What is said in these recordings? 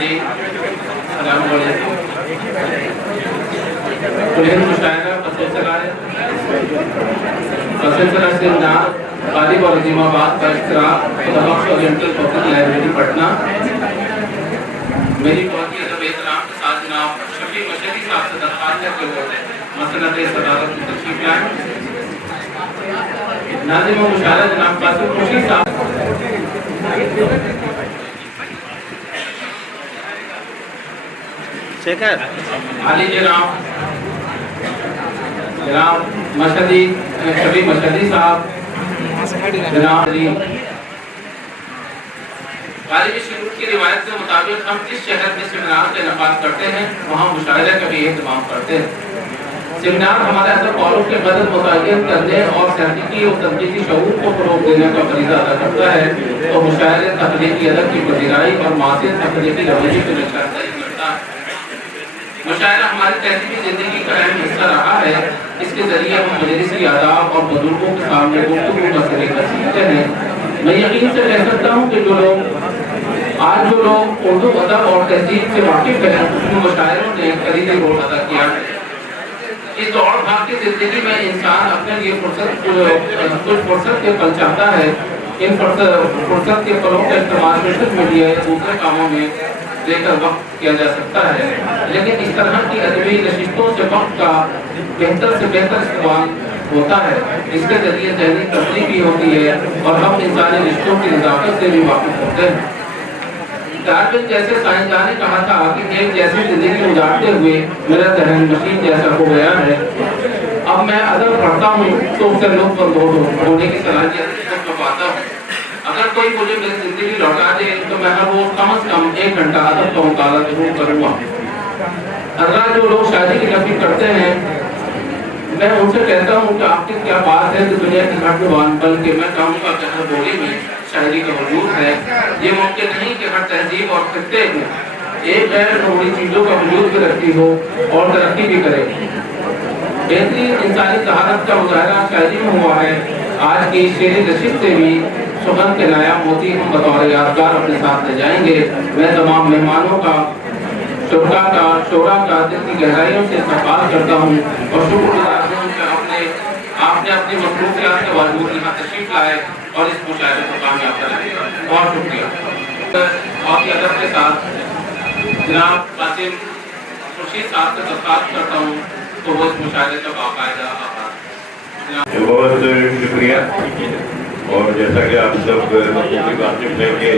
جی السلام علیکم کلین مشاہدہ سلسلہ سیمینار غالب اور عظیم آباد کا اشتراک Khuda Bakhsh oriental public library Patna میری بہت ہی ادب احترام کے ساتھ جناب شفیع مشہدی صاحب سے درخواست کرتے ہوئے مسند صدارت کی تشریف لائیں. ناظم و مشاہدہ جناب قاسم خورشید صاحب علی جناب مشہدی شفیع مشہدی صاحب جناب علی غالب شروط کی روایت کے مطابق ہم جس شہر میں سیمینار کا انعقاد کرتے ہیں وہاں مشاہدہ کا بھی اہتمام کرتے ہیں. سیمینار ہمارے ادب فروغ کے مدد متعین کرنے اور تحقیقی اور تنقیدی شعور کو فروغ دینے کا فریضہ ادا کرتا ہے تو مشاہدہ تخلیقی ادب کی پذیرائی اور معاصر تخلیقی رویے کی نشاندہی کرتا ہے. مشاعرہ ہماری تہذیبی زندگی کا اہم حصہ رہا ہے. اس کے ذریعے ہم مجلسی آداب اور بزرگوں کے سامنے گفتگو کا طریقہ سیکھتے ہیں. میں یقین سے کہہ سکتا ہوں کہ جو لوگ اردو ادب اور تہذیب سے واقف ہیں ان مشاعروں نے کلیدی رول ادا کیا ہے. اس دوڑ بھاگ کی زندگی میں انسان اپنے لیے کچھ فرصت کے پل چاہتا ہے. ان فرصت کے پلوں کا استعمال سوشل میڈیا یا دوسرے کاموں میں لے کر وقت کیا جا سکتا ہے, لیکن اس طرح کی ادبی نشستوں سے وقت کا بہتر سے بہتر استعمال ہوتا ہے. اس کے ذریعے ذہنی تفریح بھی ہوتی ہے اور ہم انسانی رشتوں کی نزاکت سے بھی واقف ہوتے ہیں. ڈارون جیسے سائنسدان نے کہا تھا کہ ایک جیسی زندگی گزارتے ہوئے میرا ذہن مشین جیسا ہو گیا ہے. اب میں ادب پڑھتا ہوں تو اس سے لطف اندوز ہونے کی صلاحیت پاتا ہوں. اگر کوئی مجھے میری زندگی لوٹا دے تو میں ہر روز کم از کم 1 گھنٹہ ادب کا مطالعہ ضرور کروں گا. حضرات جو لوگ شاعری کی نفی کرتے ہیں میں ان سے کہتا ہوں کہ آپ کی کیا بات ہے کہ دنیا کی ہر زبان بلکہ میں کہوں گا کہ ہر بولی میں شاعری کا وجود ہے. یہ ممکن نہیں کہ ہر تہذیب اور خطے میں ایک غیر معمولی چیزوں کا وجود بھی رکھتی ہو اور ترقی بھی کرے. بہترین انسانی طہارت کا مظاہرہ شاعری میں ہوا ہے. آج کی شعری نشست سے بھی سخن کے نایاب موتی ہم بطور یادگار اپنے ساتھ لے جائیں گے. میں تمام مہمانوں کا شعراء کا دل کی گہرائیوں سے استقبال کرتا ہوں اور شکر گزار ہوں کہ آپ نے اپنی مصروفیات کے باوجود یہاں تشریف لائے اور اس مشاعرے کو کامیاب کرائے. بہت شکریہ. اور ادب کے ساتھ جناب قاسم خورشید صاحب سے درخواست کرتا ہوں تو وہ اس مشاعرے کا باقاعدہ آغاز. بہت شکریہ. اور جیسا کہ آپ سب کی باتیں ہیں کہ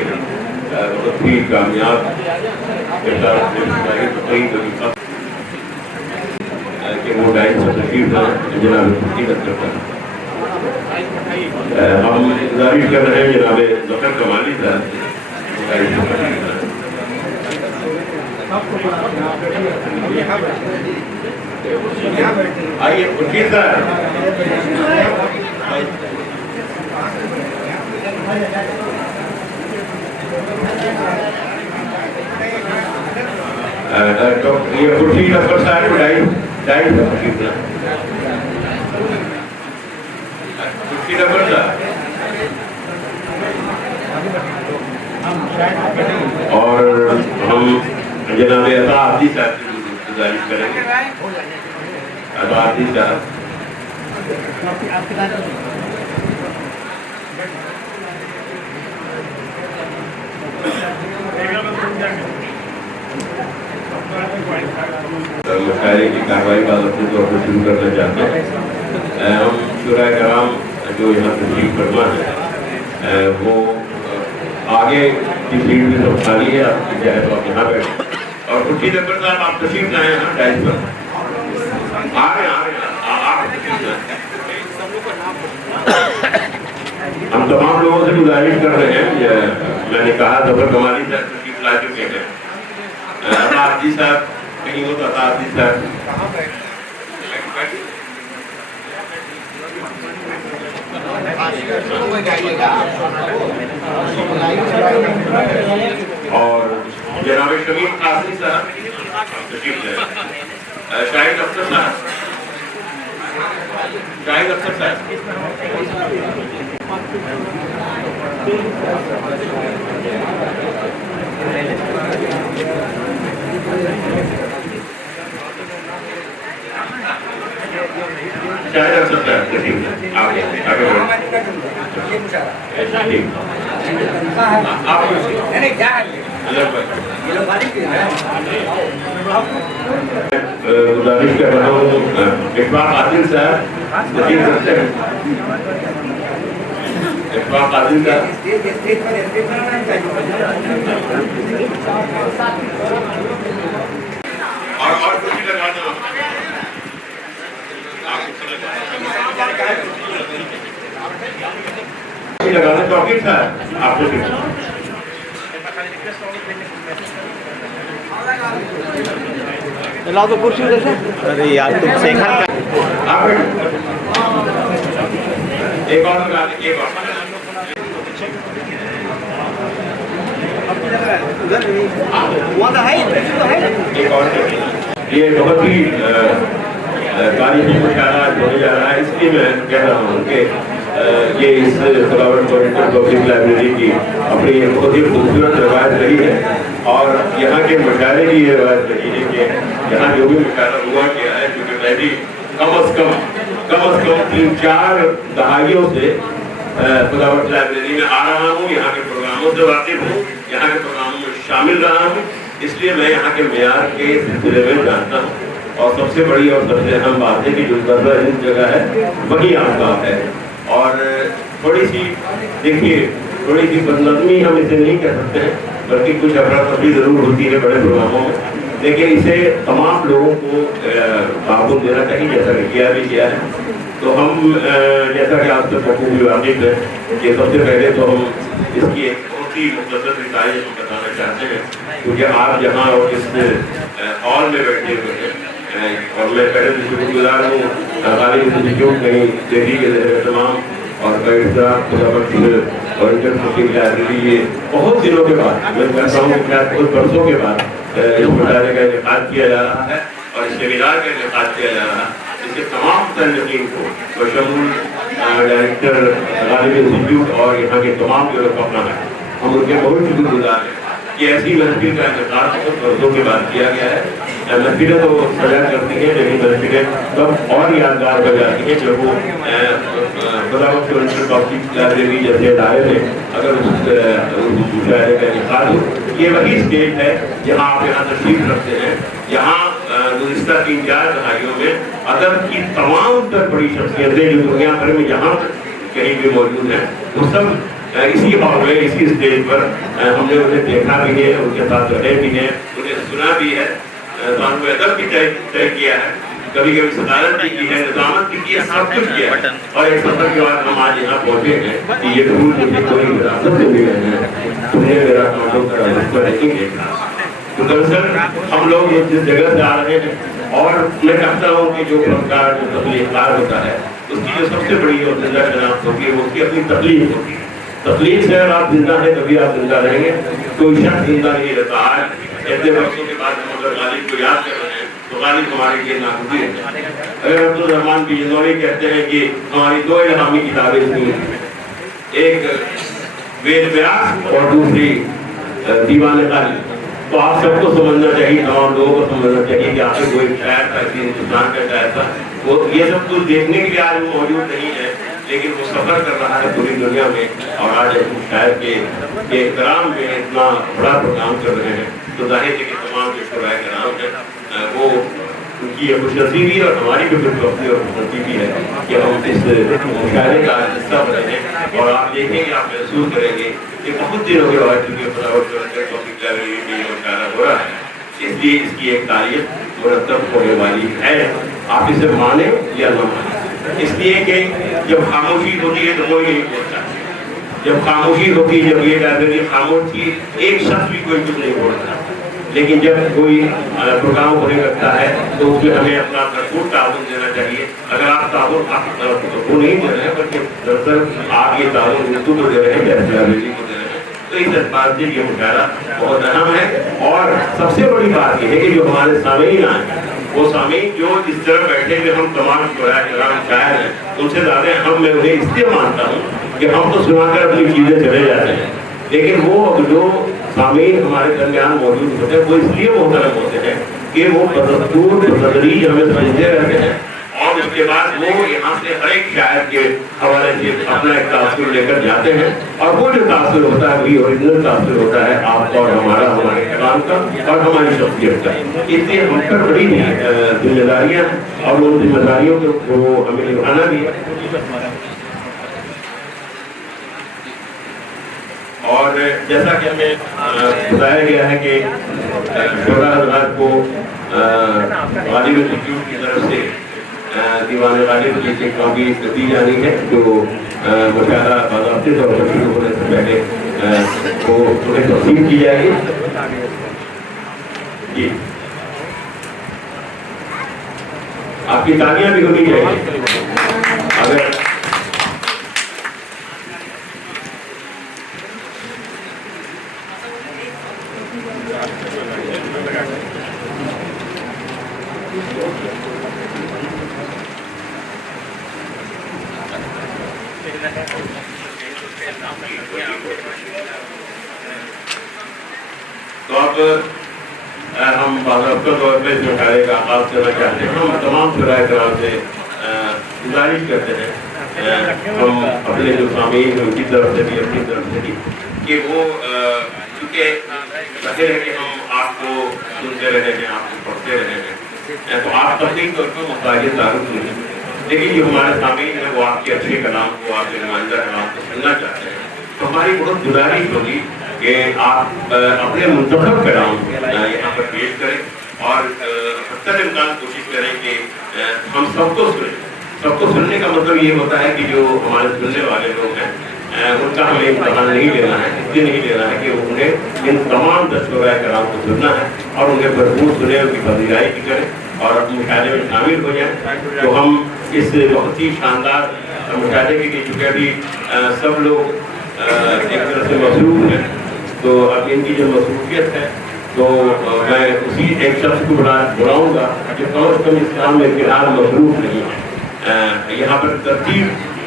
بہت ہی کامیاب کہ وہ ڈائٹ سے تشریف جناب کرتا ہے. ہم گزارش کر رہے ہیں جناب ظفر کمالی صاحب آئیے خورشید صاحب. یہ خورشید اکبر صاحب کو ڈائٹ خورشید اکبر صاحب اور ہم جناب عطا عابدی صاحب سے گزارش کریں گے. عطا عابدی صاحب مشاعرے کی کارروائی کا اپنے طور پر شروع کرنا چاہتے ہیں. ہم شورائے کرام جو یہاں تشریف فرما ہے وہ آگے کی سیٹ میں سب خالی ہے. آپ کی جائے تو آپ یہاں بیٹھیں. اور خورشید اکبر صاحب آپ تشریف لائیں یہاں ڈائٹ پر. آ رہے ہیں ہم تمام لوگوں سے گزارش کر رہے ہیں. میں نے کہا ظفر کمالی صاحب تشریف لا چکے ہیں. عطا عابدی صاحب کہیں ہو تو عطا عابدی صاحب اور جناب شمیم قاسمی صاحب تشریف لائیں. شاہد افسر صاحب شاید افسر صاحب تشریف لیں آگے بڑھیں گزارش کر رہا ہوں اشفاق عادل صاحب تشریف رکھتے ہیں اشفاق عادل صاحب اور کچھ لگانا لگانا چوکی تھا آپ کو لا تو کرسی ادھر سے ارے یار تم سے آپ ایک اور لگا دیں ایک اور یہ بہت ہی تاریخی مشاہدہ ہونے جا رہا ہے اس لیے میں کہہ رہا ہوں کہ یہ اس فلاور کوریڈور پبلک لائبریری کی اپنی بہت ہی خوبصورت روایت رہی ہے اور یہاں کے مشاعرے کی یہ روایت رہی ہے کہ یہاں جو بھی مشاعرہ ہوا کیا ہے کیونکہ میں بھی کم از کم 3-4 دہائیوں سے فلاور لائبریری میں آ رہا ہوں یہاں کے پروگراموں سے واقف ہوں یہاں کے پروگراموں میں شامل رہا ہوں اس لیے میں یہاں کے معیار کے سلسلے میں جانتا ہوں اور سب سے بڑی اور سب سے اہم بات ہے کہ جو جگہ ہے وہی آفتاب ہے اور تھوڑی سی دیکھیے تھوڑی سی بدنظمی ہم اسے نہیں کہہ سکتے ہیں بلکہ کچھ افراتفری ضرور ہوتی ہے بڑے پروگراموں میں لیکن اسے تمام لوگوں کو تعاون دینا چاہیے جیسا کہ کیا بھی کیا ہے تو ہم جیسا کہ آپ سے بخوبی واقف ہے کہ سب سے پہلے تو ہم اس کی ایک بہت ہی مختصر نتائج بتانا چاہتے ہیں کیونکہ آپ جہاں اور اس ہال میں بیٹھے ہوئے ہیں اور میں پہلے سے شکر گزار ہوں غالب انسٹیٹیوٹ کہیں دہلی کے زیر اہتمام اور خدا بخش اور لائبریری یہ بہت دنوں کے بعد میں کہتا ہوں کہ بہت برسوں کے بعد اس مطالعے کا انعقاد کیا جا رہا ہے اور اس سیمینار کا انعقاد کیا جا رہا ہے اس کے تمام متعلقین کو بشمول ڈائریکٹر غالب انسٹیٹیوٹ اور یہاں کے تمام جو رکن ہیں ہم ان کے بہت شکر گزار ہیں کہ ایسی محفل کا انعقاد بہت برسوں کے بعد کیا گیا ہے محفلیں تو سجا کرتی ہیں لیکن محفلیں تب اور یادگار ہو جاتی ہیں جب وہ پبلک لائبریری جیسے ادارے میں اگر اس مشاعرے کا انعقاد ہو یہ وہی اسٹیج ہے جہاں آپ یہاں تشریف رکھتے ہیں یہاں گزشتہ 3-4 دہائیوں میں ادب کی تمام تر بڑی شخصیتیں جو دنیا بھر میں جہاں کہیں بھی موجود ہیں وہ سب اسی ہال میں اسی اسٹیج پر ہم نے انہیں دیکھا بھی ہے ان کے ساتھ رہے بھی ہیں انہیں سنا بھی ہے تعلق ادب بھی طے کیا ہے کبھی کبھی صدارت بھی کی ہے نظامت بھی کی ہے سب کچھ کیا ہے اور ایک سفر کے بعد ہم آج یہاں پہنچے ہیں کہ یہ پھول مجھے کوئی وراثت سے ملے ہیں تمہیں میرا کاموں کا رابطہ نہیں دیکھا تو دراصل ہم لوگ جس جگہ سے آ رہے ہیں اور میں کہتا ہوں کہ جو فنکار جو تخلیق کار ہوتا ہے اس کی جو سب سے بڑی اور زندہ شناخت ہوتی ہے وہ اس کی اپنی تخلیق ہوتی ہے تخلیق سے اگر آپ زندہ ہیں تبھی آپ زندہ رہیں گے کوئی شخص زندہ نہیں رہتا آج اتنے برسوں کے بعد ہم اگر غالب کو یاد کر رہے ہیں تو غالب ہمارے لیے ناگزیر ہے اگر عبدالرحمان بجنوری کہتے ہیں کہ ہماری 2 الہامی کتابیں تھیں ایک وید ویاس اور دوسری دیوان غالب تو آپ سب کو سمجھنا چاہیے تمام لوگوں کو سمجھنا چاہیے کہ آپ کو ایک شاعر تھا ہندوستان کا شاعر تھا وہ یہ سب کچھ دیکھنے کے لیے آج وہ موجود نہیں ہے لیکن وہ سفر کر رہا ہے پوری دنیا میں اور آج ایک شاعر کے احترام میں اتنا بڑا پروگرام کر رہے ہیں تو ظاہر ہے کہ تمام جو شعراء کرام ہیں وہ ان کی یہ خوش نصیبی اور ہماری بھی خوش نصیبی اور خوش نصیبی ہے کہ ہم اس مشاعرے کا حصہ بنے ہیں اور آپ دیکھیں گے آپ محسوس کریں گے کہ بہت دنوں کے بعد چونکہ پبلک لائبریری میں یہ مشاعرہ ہو رہا ہے اس لیے اس کی ایک تاریخ مرتب ہونے والی ہے آپ اسے مانیں یا نہ مانیں اس لیے کہ جب خاموشی ہوتی ہے تو کوئی نہیں بولتا جب خاموشی ہوتی ہے جب یہ لائبریری خاموش تھی ایک شخص بھی کوئی کچھ نہیں بولتا لیکن جب کوئی پروگرام ہونے لگتا ہے تو اس میں ہمیں اپنا بھرپور تعاون دینا چاہیے اگر آپ تعاون کو نہیں دے رہے ہیں بلکہ دراصل آپ یہ تعاون اردو کو دے رہے ہیں جیسے لائبریری کو دے رہے ہیں تو اس اعتبار سے یہ مشاعرہ بہت اہم ہے اور سب سے بڑی بات یہ ہے کہ جو ہمارے سامعین آئے وہ سامعین جو اس طرح بیٹھے ہوئے ہم تمام شعراء کرام شاعر ہیں ان سے زیادہ ہم میں انہیں اس لیے مانتا ہوں کہ ہم تو سنا کر اپنی چیزیں چلے جاتے ہیں لیکن وہ جو سامعین ہمارے درمیان موجود ہوتے ہیں وہ اس لیے محترم ہوتے ہیں کہ وہ بدستور بتدریج ہمیں سمجھتے رہتے ہیں اور اس کے بعد وہ یہاں سے ہر ایک شاعر کے حوالے سے اپنا ایک تاثر لے کر جاتے ہیں، اور وہ جو تاثر ہوتا ہے وہی اوریجنل تاثر ہوتا ہے آپ کا اور ہمارا، ہمارے کلام کا اور ہماری شخصیت کا۔ اس لیے ہم پر بڑی ذمہ داریاں ہیں اور ان ذمہ داریوں کو ہمیں نبھانا بھی ہے۔ اور جیسا کہ ہمیں بتایا گیا ہے کہ شعراء حضرات کو غالب انسٹیٹیوٹ کی طرف سے دیوان غالب کی ایک کاپی دی جانی ہے، جو مشاہدہ باضابطے طور پر شروع ہونے سے پہلے وہ انہیں تقسیم کی جائے گی۔ جی آپ کی تالیاں بھی ہونی چاہیے۔ اگر تو اب ہم باضابطہ طور پہ اس مشاعرے کا آغاز کرنا چاہتے ہیں۔ ہم تمام شعراء کرام سے گزارش کرتے ہیں، ہم اپنے جو سامعین ہیں ان کی طرف سے بھی اپنی طرف سے بھی، کہ وہ چونکہ ظاہر ہے کہ ہم آپ کو سنتے رہے ہیں، آپ کو پڑھتے رہے ہیں، تو آپ تحقیق طور پر متعلق تعارف نہیں، لیکن جو ہمارے سامعین ہیں وہ آپ کے اچھے کلام کو، آپ کے نمائندہ کلام کو سننا چاہتے ہیں، تو ہماری بہت گزارش ہوگی کہ آپ اپنے منتخب کلام یہاں پر پیش کریں اور حتی امکان کوشش کریں کہ ہم سب کو سنیں۔ سب کو سننے کا مطلب یہ ہوتا ہے کہ جو ہمارے سننے والے لوگ ہیں ان کا ہمیں امتحان نہیں لینا ہے، اس لیے نہیں لینا ہے کہ انہیں ان تمام 10 شعراء کرام کو سننا ہے اور انہیں بھرپور سنیں، ان کی پذیرائی بھی کریں اور اپنے مشاہدے میں شامل ہو جائیں۔ تو ہم اس بہت ہی شاندار مشاہدے کے لیے، چونکہ ابھی سب لوگ ایک طرح سے مصروف ہیں، تو اب ان کی جو مصروفیت ہے تو میں اسی ایک شخص کو بلاؤں گا کہ کم از کم اس کام میں فی الحال مصروف نہیں ہے۔ یہاں پر ترتیب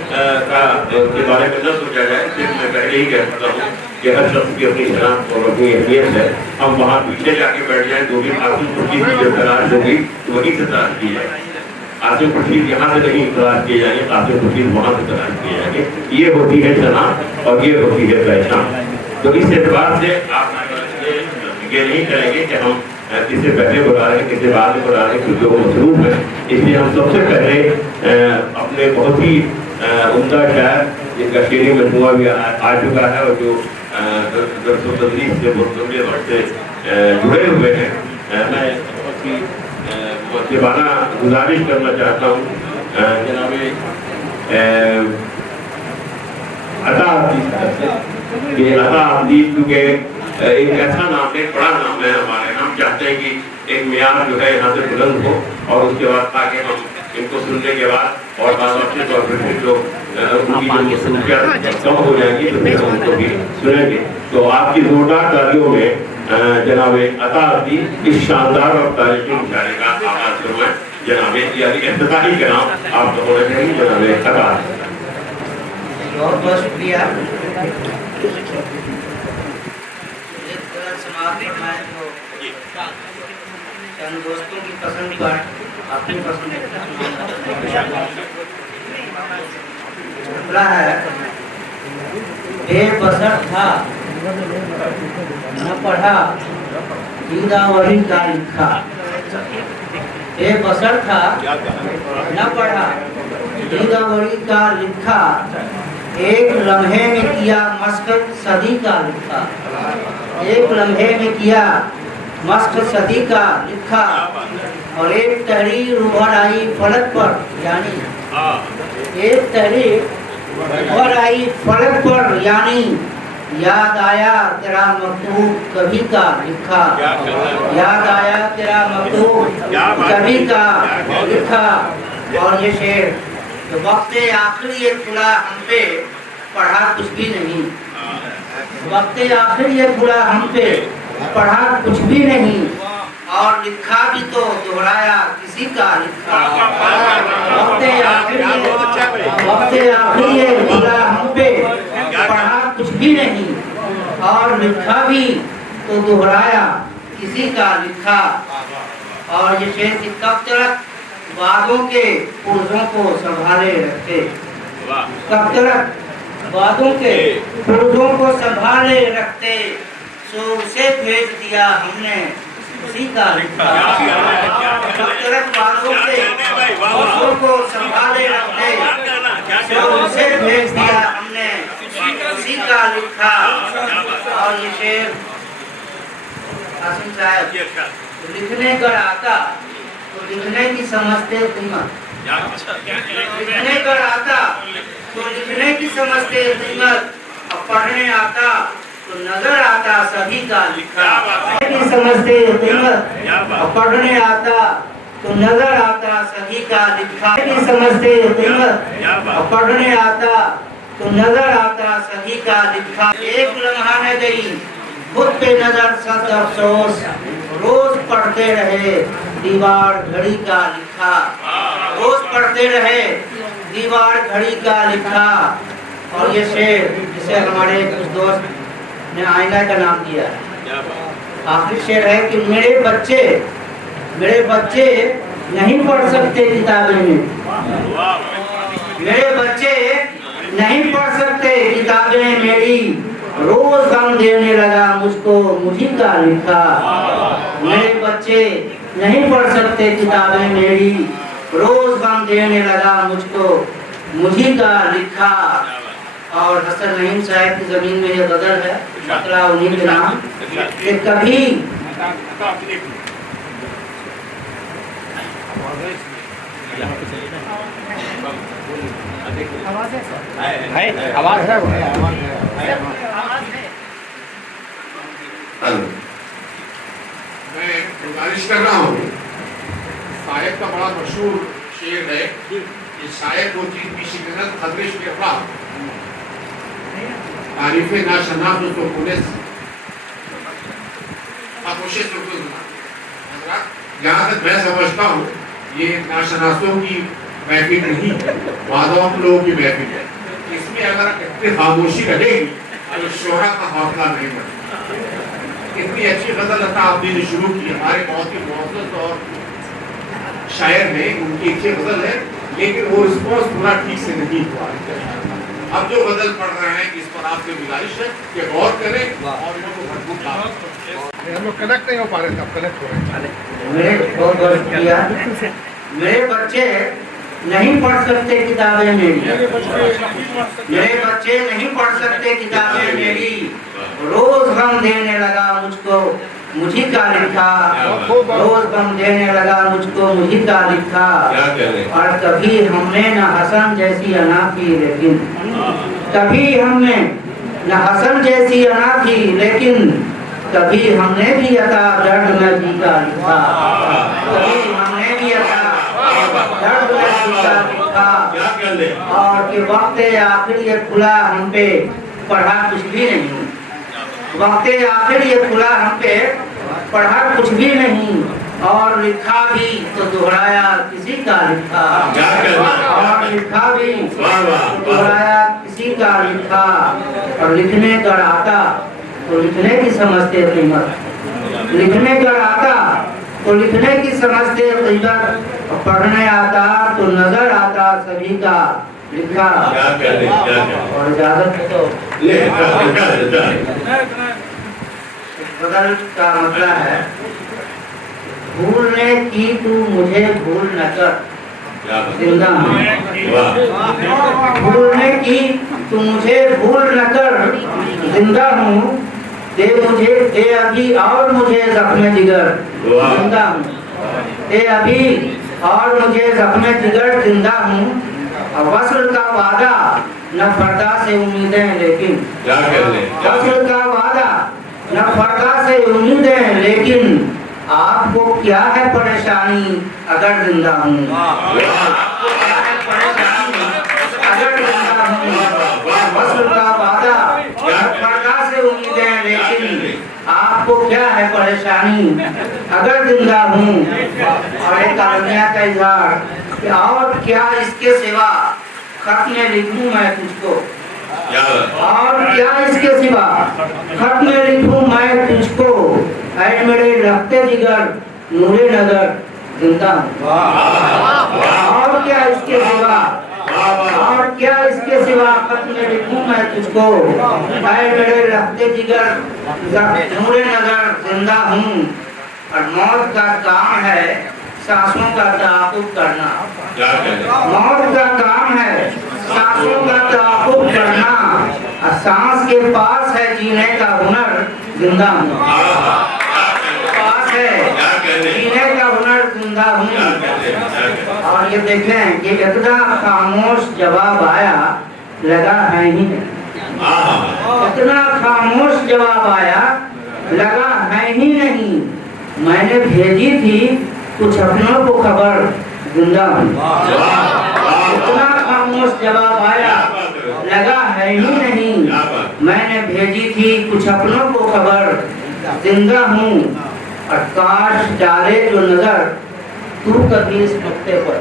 کے بارے میں نہ سوچا جائے، صرف میں پہلے ہی کہہ سکتا ہوں کہ ہر شخص کی اپنی شناخت اور اپنی اہمیت ہے، ہم وہاں پیچھے جا کے بیٹھ جائیں، جو بھی حاصل خورشید کی جو تلاش ہوگی وہی سے تلاش کی جائے گی۔ حاصل خورشید یہاں سے نہیں تلاش کیے جائیں گے، حاصل خورشید وہاں سے تلاش کیے جائیں گے۔ یہ ہوتی ہے شناخت اور یہ ہوتی ہے پہچان۔ تو اس اعتبار سے آپ یہ نہیں کریں گے کہ ہم کسی پہلے بلا رہے ہیں، کسی بعد میں بلا رہے ہیں، کیونکہ وہ مصروف ہے۔ اس لیے ہم سب سے پہلے اپنے بہت ہی عمدہ شاعر جن کا شعری مجموعہ بھی آ چکا ہے اور جو درس و تدریس سے بہت لمبے وقت سے جڑے ہوئے ہیں، میں بہت ہی مؤدبانہ گزارش کرنا چاہتا ہوں جناب عطا حدیث کہ عطا حدیث کیونکہ ایک ایسا نام ہے، بڑا نام ہے ہمارے، ہم چاہتے ہیں کہ ایک معیار جو ہے یہاں سے بلند ہو اور اس کے بعد تاکہ ہم ان کو سننے کے بعد اور باضابطے طور پر پھر جو ان کی جو مصروفیات کم ہو جائیں گی تو پھر ہم ان کو بھی سنیں گے۔ تو آپ کی زوردار تالیوں میں جناب عطا حدیث اس شاندار اور تاریخی مشاعرے کا آغاز کروائیں۔ جناب یعنی افتتاحی کلام آپ کو ہونا چاہیے جناب عطا حدیث۔ بہت بہت شکریہ۔ سماعت فرمائیں تو چند دوستوں کی پسند پر اپنی پسند ہے۔ بے بسر تھا نہ پڑھا دیدہ وہی کا لکھا، بے بسر تھا نہ پڑھا دیدہ وہی کا لکھا، ایک لمحے میں کیا مسقط صدی کا لکھا، ایک لمحے میں کیا مسقط صدی کا لکھا، اور ایک تحریر ابھر آئی فلک پر، یعنی ایک تحریر ابھر آئی فلک پر، یعنی یاد آیا تیرا مکتوب کبھی کا لکھا، یاد آیا تیرا مکتوب کبھی کا لکھا۔ اور یہ شعر تو وقت آخر یہ کھلا ہم پہ پڑھا کچھ بھی نہیں، وقت آخر یہ کھلا ہم پہ پڑھا کچھ بھی نہیں، اور لکھا بھی تو دہرایا کسی کا لکھا، وقت آخر یہ کھلا ہم پہ پڑھا کچھ بھی نہیں، اور لکھا بھی تو دہرایا کسی کا لکھا۔ اور یہ شعر کی کب تک वादों के पुर्जों को संभाले रखे, कब तक वादों के पुर्जों को संभाले रखते, सो उसे भेज दिया हमने उसी का लिखा। कब तक वादों के पुर्जों को संभाले रखते, सो उसे भेज दिया हमने उसी का लिखा। और ये शेर कासिम साहब लिखने का आता तो लिखने की समझते कीमत, लिखने का आता तो लिखने की समझते कीमत, और पढ़ने आता तो नजर आता सभी का लिखा। की समझते कीमत और पढ़ने आता तो नजर आता सभी का लिखा। की समझते कीमत और पढ़ने आता तो नजर आता सभी का लिखा। एक लम्हा न गई खुद पे नजर सद अफसोस, रोज पढ़ते रहे दीवार घड़ी का लिखा, रोज पढ़ते रहे दीवार घड़ी का लिखा। और ये शेर जिसे हमारे कुछ दोस्त ने आईना का नाम दिया है, आखिरी शेर है कि मेरे बच्चे नहीं पढ़ सकते किताबें में, मेरे बच्चे नहीं पढ़ सकते किताबें मेरी, रोज गम देने लगा मुझको मुझी का लिखा। मेरे बच्चे नहीं पढ़ सकते किताबें मेरी, रोज गम देने लगा मुझको मुझी का लिखा। और हसन नईम साहब की जमीन में ये गजल है, शकरा उन्हीं के नाम, कि कभी आवाज है। मैं गुजारिश कर रहा हूँ, शायर का बड़ा मशहूर शेर है कि शायर को चीज की शिकनत खदरे शेरफा, तारीफे नाशनास उसको पुलिस खामोशी से जहाँ तक मैं समझता हूँ ये नाशनासों की महफिल नहीं, वादों लोगों की महफिल है। इसमें अगर इतनी खामोशी रहेगी तो शोहरा का हौसला नहीं बढ़ेगा। इतनी अच्छी गजल लता आपने जो शुरू की, हमारे बहुत ही मुअज़्ज़ज़ और शायर ने, उनकी अच्छी गजल है, लेकिन वो रिस्पॉन्स पूरा ठीक से नहीं हुआ। अब जो गजल पढ़ रहे हैं इस पर आपसे गुजारिश है कि गौर करें और इनको भरपूर लाभ। हम लोग कनेक्ट नहीं हो पा रहे थे, अब कनेक्ट हो रहे हैं। मेरे बच्चे नहीं पढ़ सकते किताबें मेरी, मेरे बच्चे नहीं पढ़ सकते किताबें मेरी, रोज गम देने लगा मुझको मुझी का लिखा, रोज गम देने लगा मुझको मुझी का लिखा। और कभी हमने न हसन जैसी अना की, लेकिन कभी हमने न हसन जैसी अना की, लेकिन कभी हमने भी अता दर्द में जी का लिखा, कभी हमने भी अता दर्द में जी का लिखा। और कि वक्त आखिर ये खुला हम पे, पढ़ा कुछ भी नहीं, वक्त आखिर ये खुला हम पे, पढ़ा कुछ भी नहीं, और लिखा भी तो दोहराया किसी का लिखा, और लिखा भी तो दोहराया किसी का लिखा। और लिखने का आता तो लिखने की समझते कीमत, लिखने का आता तो लिखने की समझते कीमत, और पढ़ने आता तो नजर आता सभी का लिखा। और इजाजत है तो बदल का मतलब है भूलने की तू मुझे भूल न कर, जिंदा हूँ। भूलने की तू मुझे भूल न कर, जिंदा हूँ। दे मुझे, दे अभी और मुझे जख्म जिगर, जिंदा हूँ। दे अभी और मुझे जख्म जिगर, जिंदा हूँ। वस्ल का वादा न फरदा से उम्मीदें, लेकिन वस्ल का वादा न फरदा से उम्मीदें, लेकिन आपको क्या है परेशानी अगर जिंदा हूँ, आपको क्या है परेशानी अगर जिंदा हूँ। वस्ल का वादा न फरदा से उम्मीदें, लेकिन आपको क्या है परेशानी अगर जिंदा हूँ। और एक कामयाब का इजहार कि और क्या इसके सिवा खत में लिखूं मैं तुझको, और क्या इसके सिवा खत में लिखूं मैं तुझको। ऐ मेरे रखते जिगर नूरे नजर, जिंदा हूँ। क्या इसके सिवा, और क्या इसके सिवा खत में लिखूं मैं तुझको, ऐ मेरे रखते जिगर नूरे नजर जिंदा हूँ, और मौत का काम है सांसों का तआक्कुब करना। मौत का काम है सांसों का तआक्कुब करना, और सांस के पास है जीने का हुनर, जिंदा हूँ। पास है जीने का हुनर, जिंदा हूँ। और ये देखें कि इतना खामोश जवाब आया, लगा है ही नहीं। इतना खामोश जवाब आया, लगा है ही नहीं। मैंने भेजी थी कुछ अपनों को खबर, जिंदा हूँ। इतना खामोश जवाब आया, लगा है ही नहीं। मैंने भेजी थी कुछ अपनों को खबर, जिंदा हूँ। और काश डाले जो नजर तू कभी इस नुक्ते पर,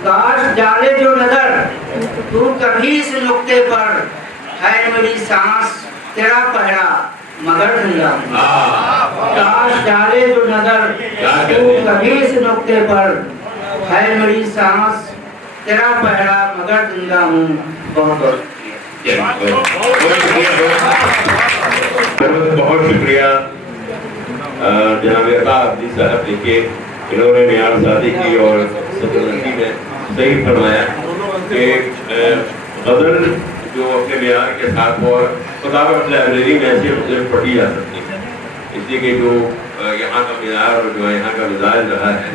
काश डाले जो नजर तू कभी इस नुक्ते पर, है मेरी सांस तेरा पहरा मगर जिंदा हूँ। काश डाले जो नजर तू कभी इस नुक्ते पर, है मेरी सांस तेरा पहरा मगर जिंदा हूँ। बहुत बहुत शुक्रिया जनाब अब्दी साहब जी के, इन्होंने मियार शादी की और सदरती में सही फरमाया कि गज़ल जो अपने मियार के साथ हो और किताब लाइब्रेरी में ऐसे पढ़ी जा सकती है, इसलिए कि जो यहाँ का मियार और जो यहाँ का मिजाज रहा है,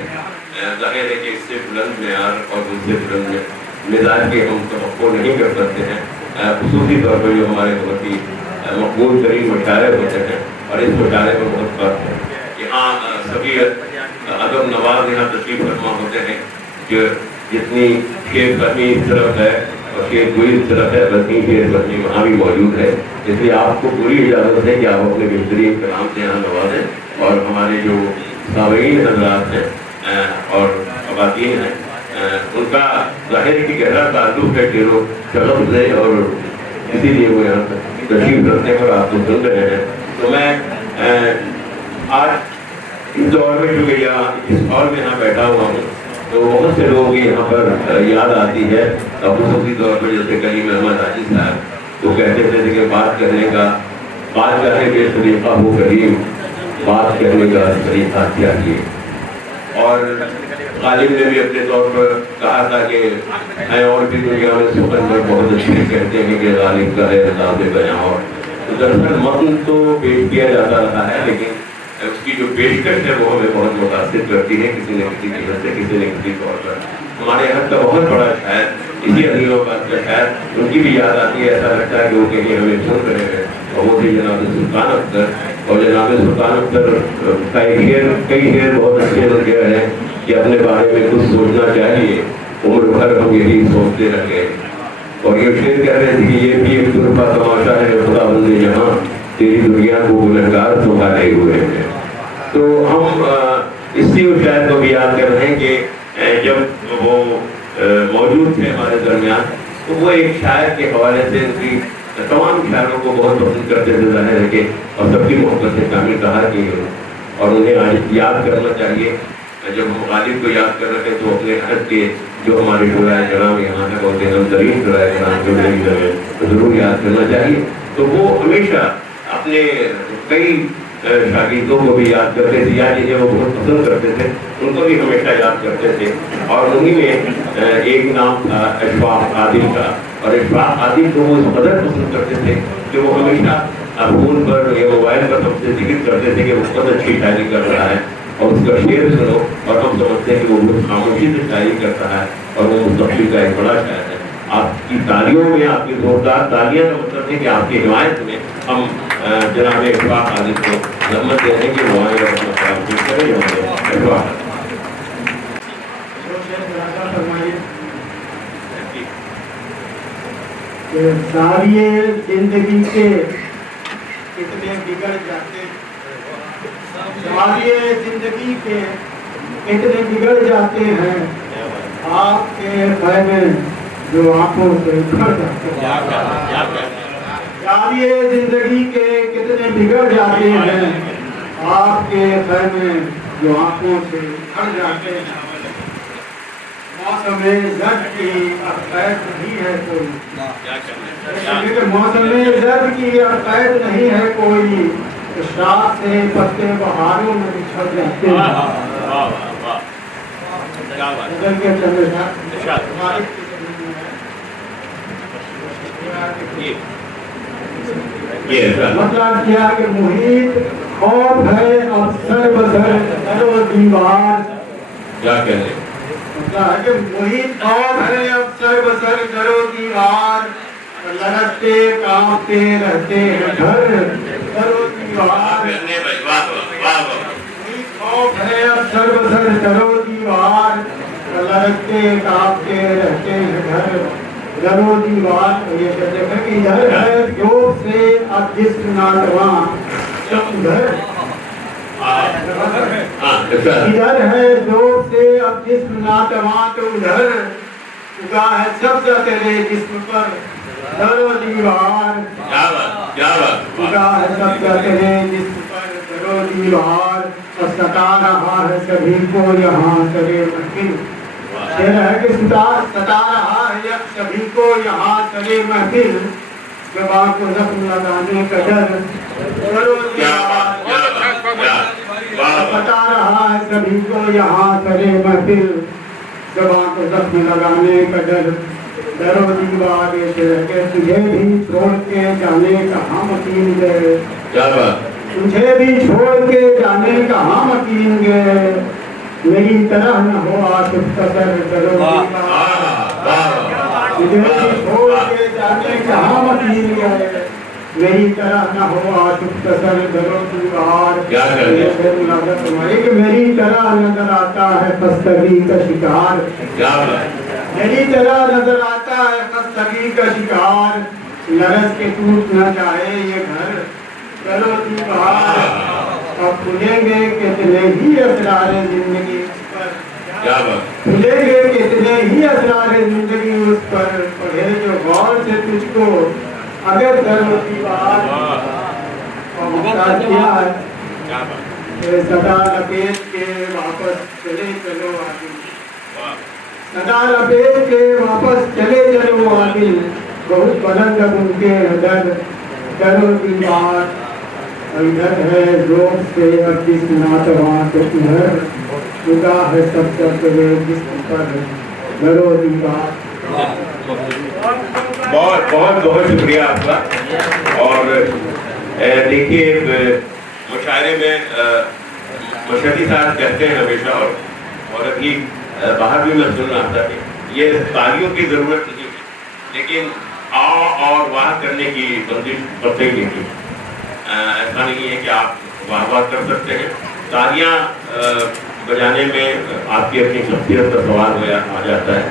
ज़ाहिर है कि इससे बुलंद मियार और उससे बुलंद मिजाज के हम तवक्को नहीं कर सकते हैं। खुसूसी तौर पर जो हमारे बहुत ही मकबूल तरीन मुशायरे होते हैं, और इस मुशायरे में बहुत फर्क है। यहाँ सभी अदब नवाज यहाँ तशरीफ फरमा होते हैं कि जितनी शेर फहमी इस तरफ है और शेर गोई इस तरफ है, वतनी शेर फहमी वहाँ भी मौजूद है। इसलिए आपको पूरी इजाज़त है कि आप अपने बेहतरीन कलाम से यहाँ नवाजें, और हमारे जो सामीन हज़रात हैं और ख़वातीन हैं, उनका ज़ाहिर की गहरा ताल्लुक़ है शेरो शगफ से, और इसीलिए वो यहाँ तशरीफ रखने पर आपको सुन रहे हैं। तो मैं आज इस दौर में चूँकि यहाँ इस हॉल में यहाँ बैठा हुआ हूँ, तो बहुत से लोग यहाँ पर याद आती है, खुसूसी तौर पर जैसे कलीम अहमद हाजी साहब, वो कहते थे कि बात करने के तरीक़ा हो करीम, बात करने का तरीक़ा चाहिए। और गालिब ने भी अपने तौर पर कहा था कि मैं और भी दुनिया में सुखन में बहुत अच्छे कहते हैं कि गालिब का है रज़ाब बयां। और दरअसल मतन तो पेश किया जाता रहा है, लेकिन उसकी जो पेशकश है वो हमें बहुत मुतासिर करती है, किसी न किसी कीमत से, किसी न किसी तौर पर। हमारे यहाँ का बहुत बड़ा शायर, इसी अजीज़ों का शायर, उनकी भी याद आती है। ऐसा लगता है कि वो कहीं हमें सुन रहे हैं, और वो थे जनाब सुल्तान अख्तर। और जनाब सुल्तान अख्तर का कई शेर बहुत अच्छे लगे हैं कि अपने बारे में कुछ सोचना चाहिए, उम्र भर हम यही सोचते रहे। और ये शेर कह रहे थे कि ये भी एक दुर्बा तमाशा है, खुदा बंदे यहाँ तेरी दुनिया को गुनहगार संभाले हुए हैं। तो हम इसी उस शायर को भी याद कर रहे हैं कि जब वो मौजूद थे हमारे दरमियान, तो वो एक शायर के हवाले से उनकी तमाम शायरों को बहुत पसंद करते थे, ज़ाहिर है कि, और सबकी मोहब्बत से शामिल कहा कि, और उन्हें आज याद करना चाहिए। जब हम गालिब को याद कर रहे थे तो अपने हद के जो हमारे शुराए कराम यहाँ है, बहुत अहम शुराए कराम को ज़रूर याद करना चाहिए। तो वो हमेशा अपने कई शागिर्दों को भी याद करते थे, या जिन्हें वो बहुत पसंद करते थे उनको भी हमेशा याद करते थे। और उन्हीं में एक नाम था अशफाक आदिल का, और अशफाक आदिल को वो इस कदर पसंद करते थे कि वो हमेशा फ़ोन पर या मोबाइल पर हमसे जिक्र करते थे कि वो बहुत अच्छी शायरी कर रहा है, और उसका शेर सुनो, और हम समझते हैं कि वो बहुत खामोशी से शायरी करता है, और वो मुस्तक़बिल का एक बड़ा शायर है। आपकी तालियों में, आपकी जोरदार तालियां का मतलब है कि आपकी हिमायत में हम जनाब अशफाक आदिल को ज़हमत दे रहे हैं कि वो आए और अपना काम शुरू करें। सारिये जिंदगी के कितने बिगड़ जाते, सारिये जिंदगी के कितने बिगड़ जाते हैं, आपके खैमे जो आंखों से उखड़ जाते हैं। सारिये जिंदगी के कितने बिगड़ जाते हैं, आपके खैमे जो आंखों से उखड़ जाते हैं। मौसम जर्द की अब कैद नहीं है कोई, मौसम जर्द की अब कैद नहीं है कोई, तो शाख से पत्ते बहारों में बिछड़ जाते हैं। बदल के चंद्रशेखर मतलब क्या कि मुहित खौफ है अब सर बसर दरो दीवार, क्या कह रहे मतलब है कि मुहित खौफ है अब सर बसर दरो दीवार, लड़ते कांपते रहते हैं घर दरो दीवार, मुहित खौफ है अब सर बसर दरो दीवार, लड़ते कांपते रहते हैं घर दरो दीवार। ये कहते हैं कि इधर है जोर से अब जिस्म नाटवा उधर, इधर है जोर से अब जिस्म नाटवा तो उधर, उगा है शब्द तेरे जिस्म पर दरो दीवार, उगा है शब्द तेरे जिस्म पर दरो दीवार, और सता रहा है सभी को यहाँ करे महफिल, है कि सता रहा है सभी को यहाँ करे महफिल, जबां को जख्म लगाने का डर करो सता रहा है सभी को यहाँ करे महफिल, जबां को जख्म लगाने का डर डरो दीवार, के तुझे भी छोड़ के जाने कहाँ मकीन गए, तुझे भी छोड़ के जाने कहाँ मकीन गए, मेरी तरह न हो आशिक कसर करो तुझे भी छोड़ के जाने कहाँ मकीन गए, मेरी तरह न हो आशिक कसर करो दीवार। कि मेरी तरह नजर आता है खस्तगी का शिकार, मेरी तरह नजर आता है खस्तगी का शिकार, लरस के टूट न जाए ये घर करो दीवार, अब खुलेंगे कितने ही असरारे जिंदगी उस पर, खुलेंगे कितने ही असरारे जिंदगी उस पर, पढ़े जो गौर से तुझको अगर करो दीवार, और किया सदा लपेट के वापस चले चलो आगे, सदा लपेट के वापस चले चलो आगे, बहुत बुलंद उनके दर करो दीवार, इधर है जोर से अब जिस नातवा तो इधर, उगा है सब तेरे जिस्म पर डरो दीवार। बहुत बहुत बहुत शुक्रिया आपका। और देखिए मुशायरे में मशहदी साहब कहते हैं हमेशा, और अभी बाहर भी मैं सुन रहा था कि ये तालियों की ज़रूरत नहीं है, लेकिन आ और वाह करने की बंदिश पते नहीं की। ऐसा नहीं है कि आप वाह वाह कर सकते हैं, तालियां बजाने में आपकी अपनी शख्सियत का सवाल आ जाता है,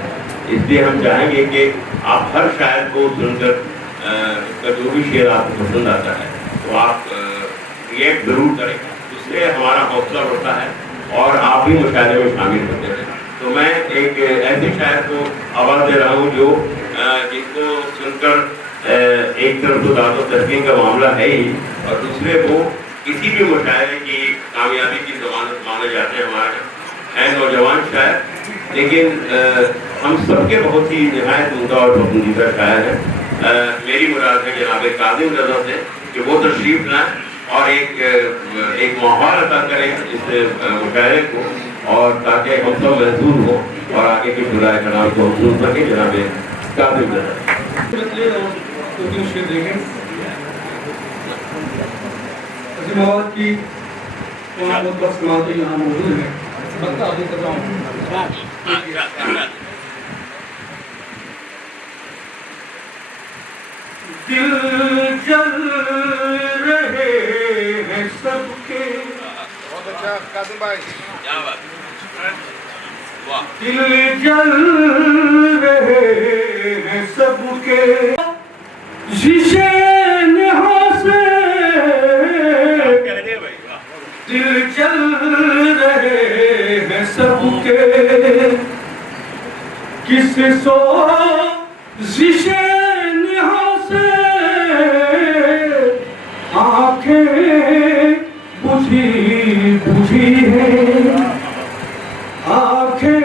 इसलिए हम चाहेंगे कि आप हर शायर को सुनकर उसका जो भी शेर आपको पसंद आता है तो आप रिएक्ट ज़रूर करें, उससे हमारा हौसला बढ़ता है और आप भी मुशायरे में शामिल होते हैं। तो मैं एक ऐसे शायर को आवाज़ दे रहा हूँ जो जिनको सुनकर एक तरफ तो दाद और तस्कीन का मामला है ही, और दूसरे को किसी भी मुशायरे की कामयाबी की ज़मानत माने जाते हैं हमारे हैं नौजवान शायर, लेकिन हम सबके बहुत ही निहायत उनका और पसंदीदा शायर है। मेरी मुराद है जनाब काज़िम रज़ा से कि वो तशरीफ़ लाएँ और एक माहौल अता करें इस मुशायरे को, और ताकि हम सब महसूस हो और आगे की शुराए कलाम को हम सुन सकें। जनाब काज़िम रज़ा अज़ीमाबाद की यहाँ मौजूद है। दिल जल रहे हैं सबके, दिल जल रहे हैं सबके, शीशे निगाह से दिल जल रहे हैं सबके, किस सो शीशे निगाह से आंखें बुझी बुझी हैं, आंखें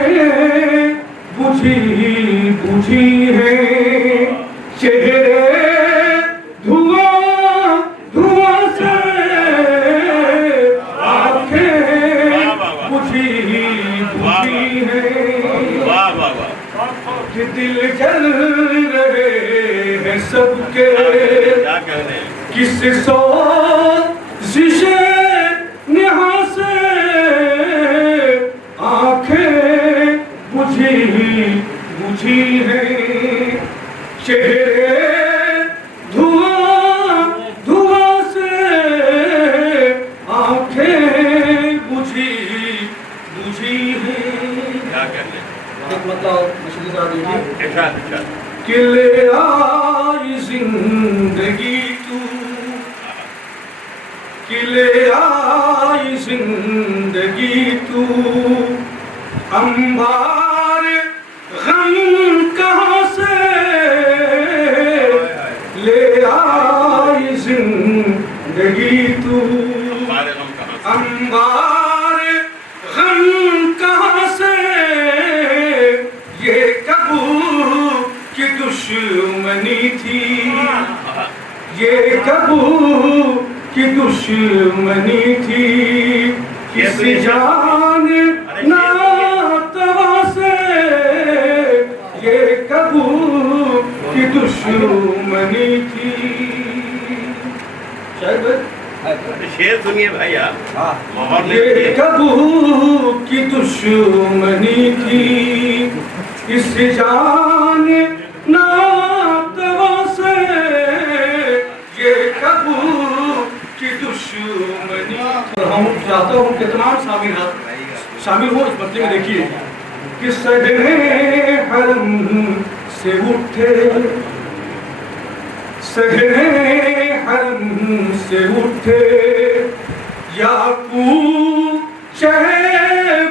چہرے دھواں دھواں سے آنکھیں بجھی بجھی ہیں کہ دل جل رہے ہیں سب کے کس سوزش نہاں سے آنکھیں بجھی بجھی ہیں چہرے دھواں دھواں سے آنکھیں بجھی بجھی ہیں ایک مطلب مشہور صاحب کہ لے آئی زندگی تو کہ لے آئی زندگی تو انبار غم کہاں سے لے آئی زندگی تو انبار غم کہاں سے یہ کبو کی دشمنی تھی یہ کبو کی دشمنی تھی کس جان ناتوا سے یہ کبو کی دشمنی تھی شیر سنیے بھائی آپ یہ کبو کی دشمنی تھی اس جان ناتوا سے یہ کبو کی دشمنی ہم چاہتا ہوں کہ تمام شامل ہو اس مطلب میں دیکھیے کہ صحنے حرم سے اٹھے صحنے حرم سے اٹھے یعقوب شہ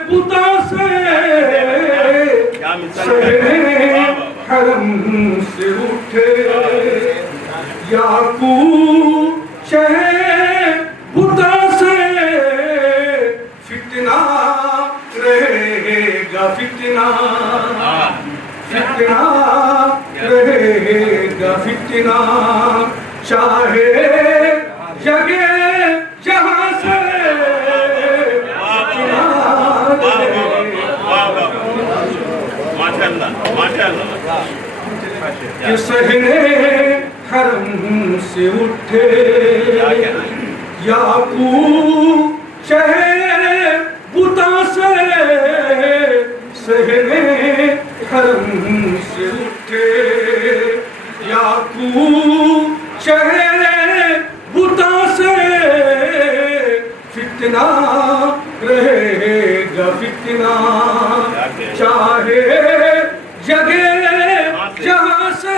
بتا سے صحنے حرم سے اٹھے یعقوب شہ بتا سے فتنہ رہے گا فتنہ فتنہ رہے گا فتنہ چاہے جگہ جہاں سے کہ صحنے حرم سے اٹھے یعقوب شہ بتا سے صحنے حرم سے اٹھے یعقوب شہ بتا سے فتنہ رہے گا فتنہ چاہے جگہ جہاں سے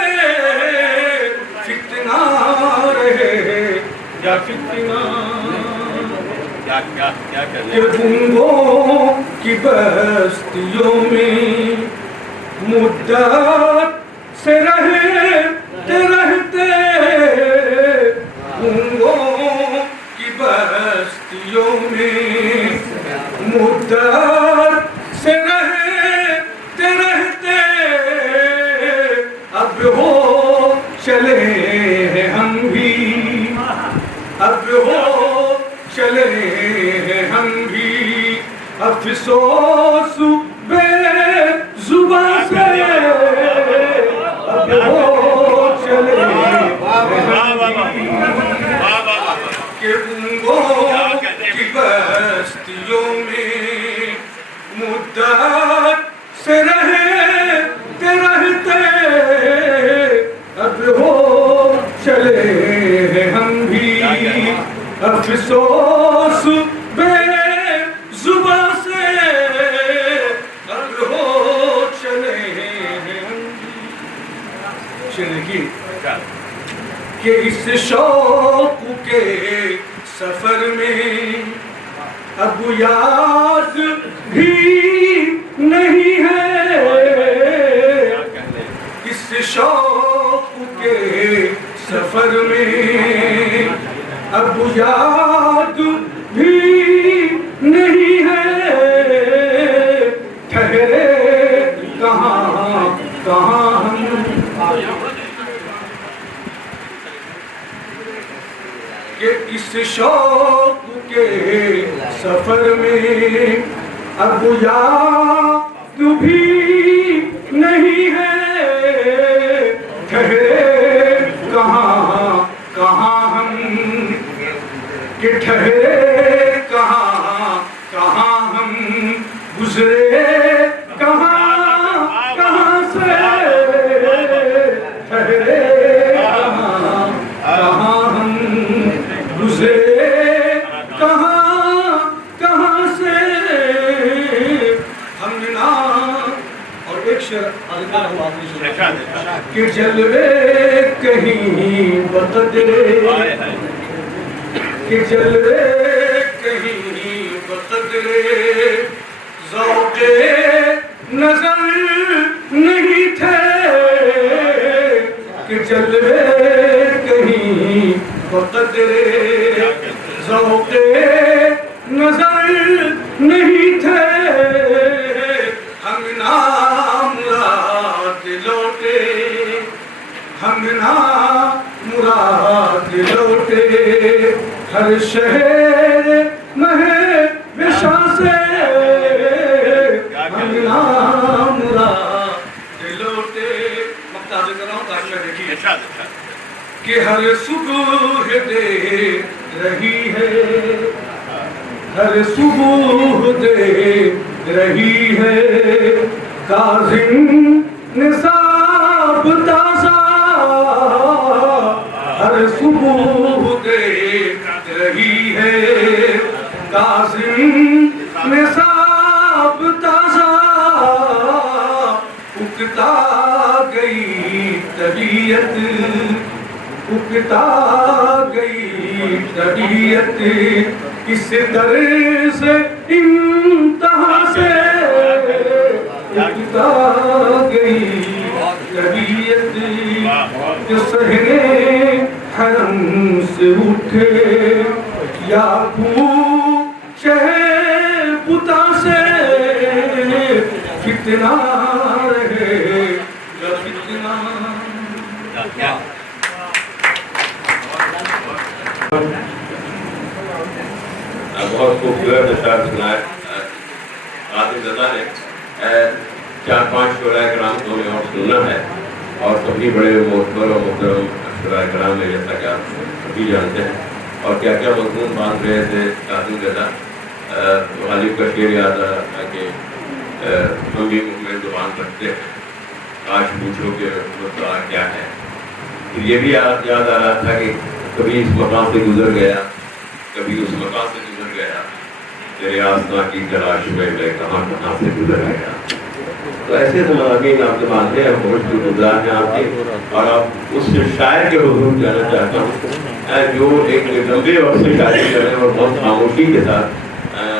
فتنہ رہے گا فتنہ کہ گنگوں کی بستیوں میں مدت سے رہتے رہتے گنگوں کی بستیوں میں مدت سے رہتے رہتے اب ہو چلے ہیں ہم بھی اب ہو چلے ہیں ہم بھی افسوس بے زبان سے اب ہو چلے کہ گنگوں کی بستیوں میں مدت سے رہتے رہتے اب ہو چلے ہیں ہم بھی افسوس بے زبان سے اب ہو چلے ہیں ہم بھی کہ اس شوق کے سفر میں اب یاد بھی نہیں ہے اس شوق کے سفر میں اب یاد بھی نہیں ہے ٹھہرے کہاں کہاں ہم کہ اس شوق کے سفر میں اب یاد بھی نہیں ہے، ٹھہرے کہاں کہاں ہم، کہ ٹھہرے کہاں کہاں ہم، گزرے کہاں کہاں سے، ٹھہرے کہاں کہاں ہم، گزرے کہاں کہاں سے، ہم نام اور ایک شعر کہ جلوے کہیں بقدرے، کہ جلوے کہیں بقدرے ذوق نظر نہیں تھے، کہ جلوے کہیں بقدرے ذوق نظر نہیں تھے، ہم نام مراد لوٹے، ہم نام مراد لوٹے، ہر شہر مہوشہ سے، ہم نام مراد لوٹے۔ مقتاز کراؤں تاکہ دیکھیے کہ ہر صبح دے رہی ہے، ہر صبح دے رہی ہے، کاظم نصاب تازہ، ہر صبح دے رہی ہے، کاظم نصاب تازہ، اکتا گئی طبیعت، اکتا گئی طبیعت، اس طرز انتہا سے، اکتا گئی طبیعت، جو صحنے حرم سے اٹھے یا پوچھے بتا سے، فتنہ رہے یا فتنہ۔ بہت خوبصورت اشعار سنائے قاسم زدہ نے، 4-5 شعراء کرام کو ہمیں اور سننا ہے، اور سبھی بڑے معتبر اور محترم شعراء کرام ہیں، جیسا کہ آپ سبھی جانتے ہیں، اور کیا کیا مضمون باندھ رہے تھے قاسم زدہ۔ غالب کا شعر یاد آ رہا تھا کہ ہم بھی منہ میں زبان رکھتے ہیں، آج پوچھو کہ مدعا کیا ہے۔ پھر یہ بھی یاد آ رہا تھا کہ کبھی اس مقام سے گزر گیا، کبھی اس مقام سے گزر گیا، تیرے آسماں کی تلاش میں کہاں کہاں سے گزر گیا۔ تو ایسے مضامین آپ سے مانتے ہیں، بہت شکر گزار ہیں آپ کے، اور آپ اس شاعر کے حضور جانا چاہتا ہوں جو ایک لمبے وقت سے شاعری کر رہے ہیں اور بہت خاموشی کے ساتھ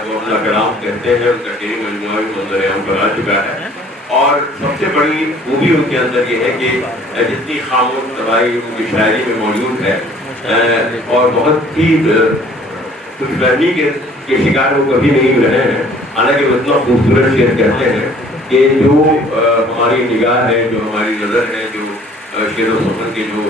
وہ اپنا کلام کہتے ہیں۔ ان کا شعری مجموعہ بھی منظر عام پر آ چکا ہے، اور سب سے بڑی خوبی ان کے اندر یہ ہے کہ جتنی خاموش طباعی ان کی شاعری میں موجود ہے، اور بہت ہی خوش فہمی کے شکار وہ کبھی نہیں رہے ہیں، حالانکہ وہ اتنا خوبصورت شعر کہتے ہیں کہ جو ہماری نگاہ ہے، جو ہماری نظر ہے، جو شعر و سخن کے جو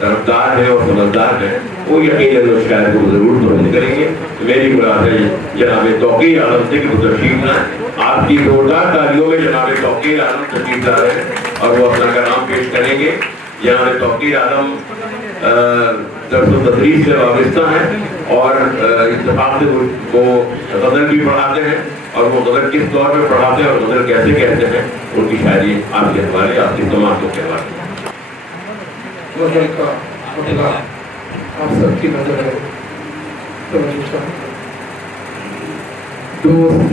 طرفدار ہیں اور سمجھدار ہیں، وہ یقیناً اس شاعر کو ضرور پسند کریں گے۔ میری مراد ہے جناب توقیر عالم سے کہ تشریف لائیں، آپ کی زوردار تالیوں میں جناب توقیر عالم تشریف لا رہے ہیں اور وہ اپنا کلام پیش کریں گے۔ جناب توقیر عالم درس و تدریس سے وابستہ ہیں، اور اتفاق سے وہ غزل بھی پڑھاتے ہیں، اور وہ غزل کس طور پہ پڑھاتے ہیں اور غزل کیسے کہتے ہیں، ان کی شاعری آپ کے حوالے، آپ کی سماعتوں کے حوالے۔ غزل کا حوالہ آپ سب کی نظر ہے۔ دوست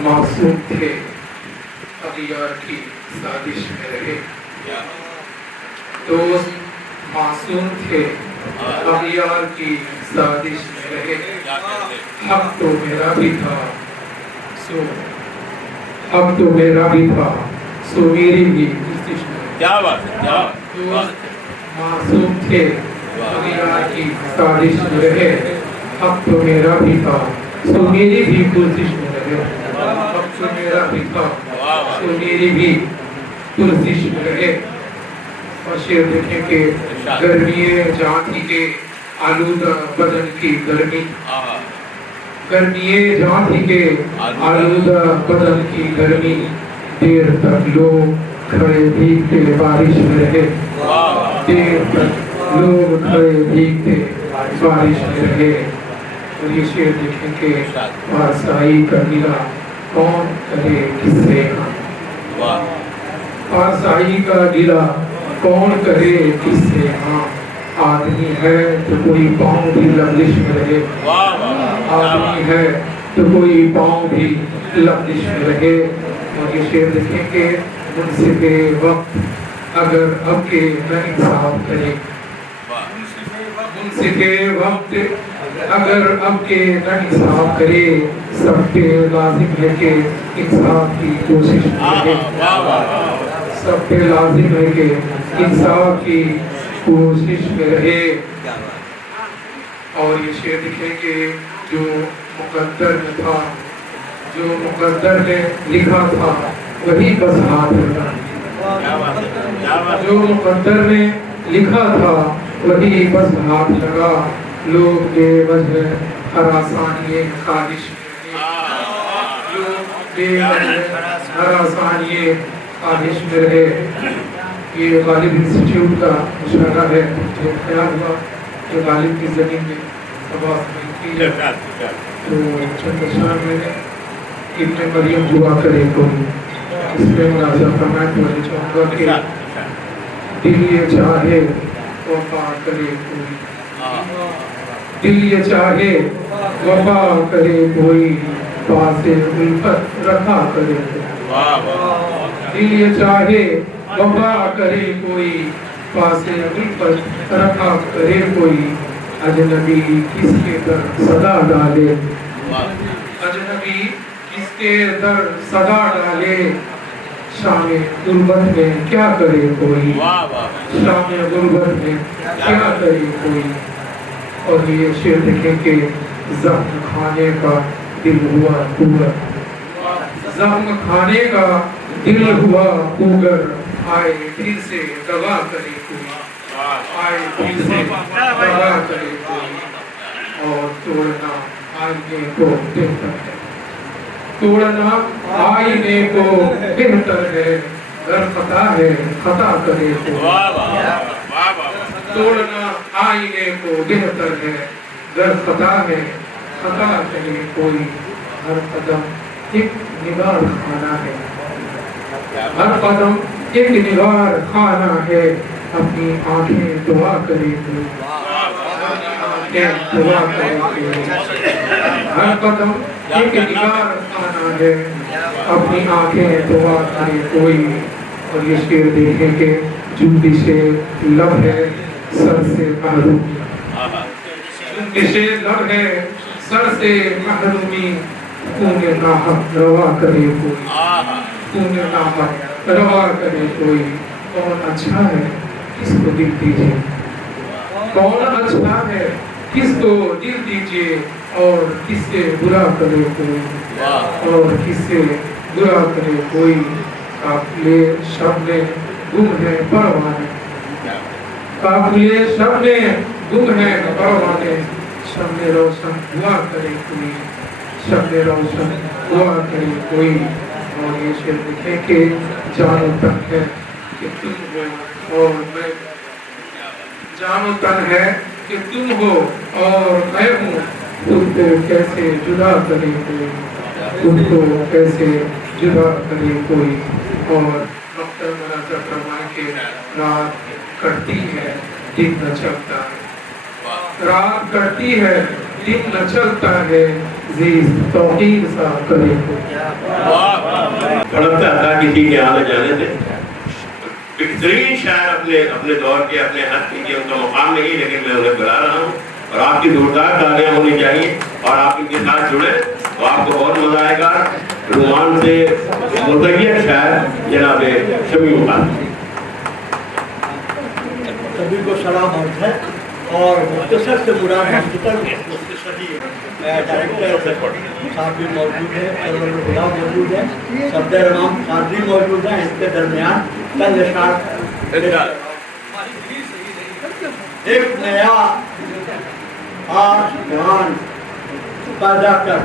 معصوم تھے، اغیار کی سازش میں رہے، دوست معصوم تھے، اغیار کی سازش میں رہے، حق تو میرا بھی تھا سو حق تو میرا بھی تھا سو میری بھی کوشش میں۔ کیا بات ہے، کیا دوست معصوم تھے، اغیار کی سازش میں رہے، حق تو میرا بھی تھا سو میری بھی کوشش میں رہے، حق تو میرا بھی تھا سو میری بھی کوشش میں رہے۔ اور شعر دیکھیں کہ گرمیے جان تھی کہ आलूदा बदन की गर्मी गर्मी जहाँ थी के आलूदा बदन की गर्मी देर तक लोग खड़े भीगते बारिश में रहे देर तक लोग खड़े भीगते बारिश में रहे। और ये शेर देखेंगे पारसाई का गिला कौन करे किससे हाँ पारसाई का गिला कौन करे किससे हाँ आदमी है तो कोई पाँव भी लवलिश में रहे आदमी है तो कोई पाँव भी लवलिश में रहे। और ये शेर देखेंगे मुनसिफे वक्त अगर अब के न इंसाफ करे मुनसिफे वक्त अगर अब के न इंसाफ करे सब पे लाजिम है कि इंसाफ की कोशिश करे सब पे लाजिम है कि इंसाफ की कोशिश में रहे। और ये शेर दिखेंगे जो मुकद्दर में था जो मुकद्दर में लिखा था वही बस हाथ लगा जो मुकद्दर में लिखा था वही बस हाथ लगा। लोग बेवजह हरासानिए खालिश लोग बेवजह हरासानिए खालिश में रहे। ये गालिब इंस्टीट्यूट का मुशायरा है। मुझे ख्याल हुआ कि गालिब की ज़मीन में तबाह की है तो चंद शान मैंने इब्न मरियम दुआ करे तो इसमें मुनाज़ा फरमाया तो चाहूँगा कि दिल ये चाहे वफा करे कोई दिल ये चाहे वफा करे कोई पासे उल्फत रखा करे दिल ये चाहे वफा करे कोई पासे उल्फत रखा करे कोई अजनबी किसके दर सदा डाले अजनबी किसके दर सदा डाले शामे गुर्बत में क्या करे कोई शामे गुर्बत में क्या करे कोई। और ये शेर देखें कि ज़ख्म खाने का दिल हुआ पूगर ज़ख्म खाने का दिल हुआ पूगर आए दिल से दवा करे कोई आए दिल से दवा करे कोई। और तोड़ना आईने को बेहतर है तोड़ना आईने को बेहतर है अगर खता है खता करे कोई तोड़ना आईने को बेहतर है अगर खता है खता करे कोई। हर कदम एक निगार खाना है हर कदम एक निगार खाना है अपनी आंखें दुआ करे कोई दुआ करे कोई। हर कदम एक निगार खाना है अपनी आंखें दुआ करे कोई। और ये शेर देखेंगे जूदी से लब है सर से महरूम जूदी लब है सर से महरूमी तूने नाहक रवा करे कोई तूने नाहक रवा करे कोई। कौन अच्छा है किसको दिल दीजिए कौन अच्छा है किसको दिल दीजिए और किससे बुरा करे कोई और किससे बुरा करे कोई। काफिले शब में गुम है परवाने काफिले शब में गुम है परवाने शब में रोशन हुआ करे कोई शब में रोशन हुआ करे कोई। और ये शेर लिखे कि जानो तन है कि तुम हो और मैं जानो तन है कि तुम हो और मैं हूँ खुद को कैसे जुदा करे कोई खुद को कैसे जुदा करे कोई। और डॉक्टर मुनाज़ा फरमाए कि रात कटती है दिन न चलता है रात कटती है दिन न चलता है ज़ीज़ तौक़ीर सा करे कोई। भड़कता था किसी के आने जाने से बेहतरीन शायर अपने दौर के अपने हद के उनका मुकाम नहीं लेकिन मैं उन्हें बुला रहा हूँ और आपकी जोरदार तालियां होनी चाहिए और आप इनके साथ जुड़े तो आपको बहुत मजा आएगा। रुमान से मुतय्यद शायर जनाब शमी मुबारक सभी को सलाम अर्ज़ है और मुख्तसर से मुराद हॉस्पिटल डायरेक्टर साहब भी मौजूद है सरवर गुलाब मौजूद है सफदर इमाम कादरी मौजूद है। इसके दरमियान चंद इशार एक नया आसमान पैदा कर,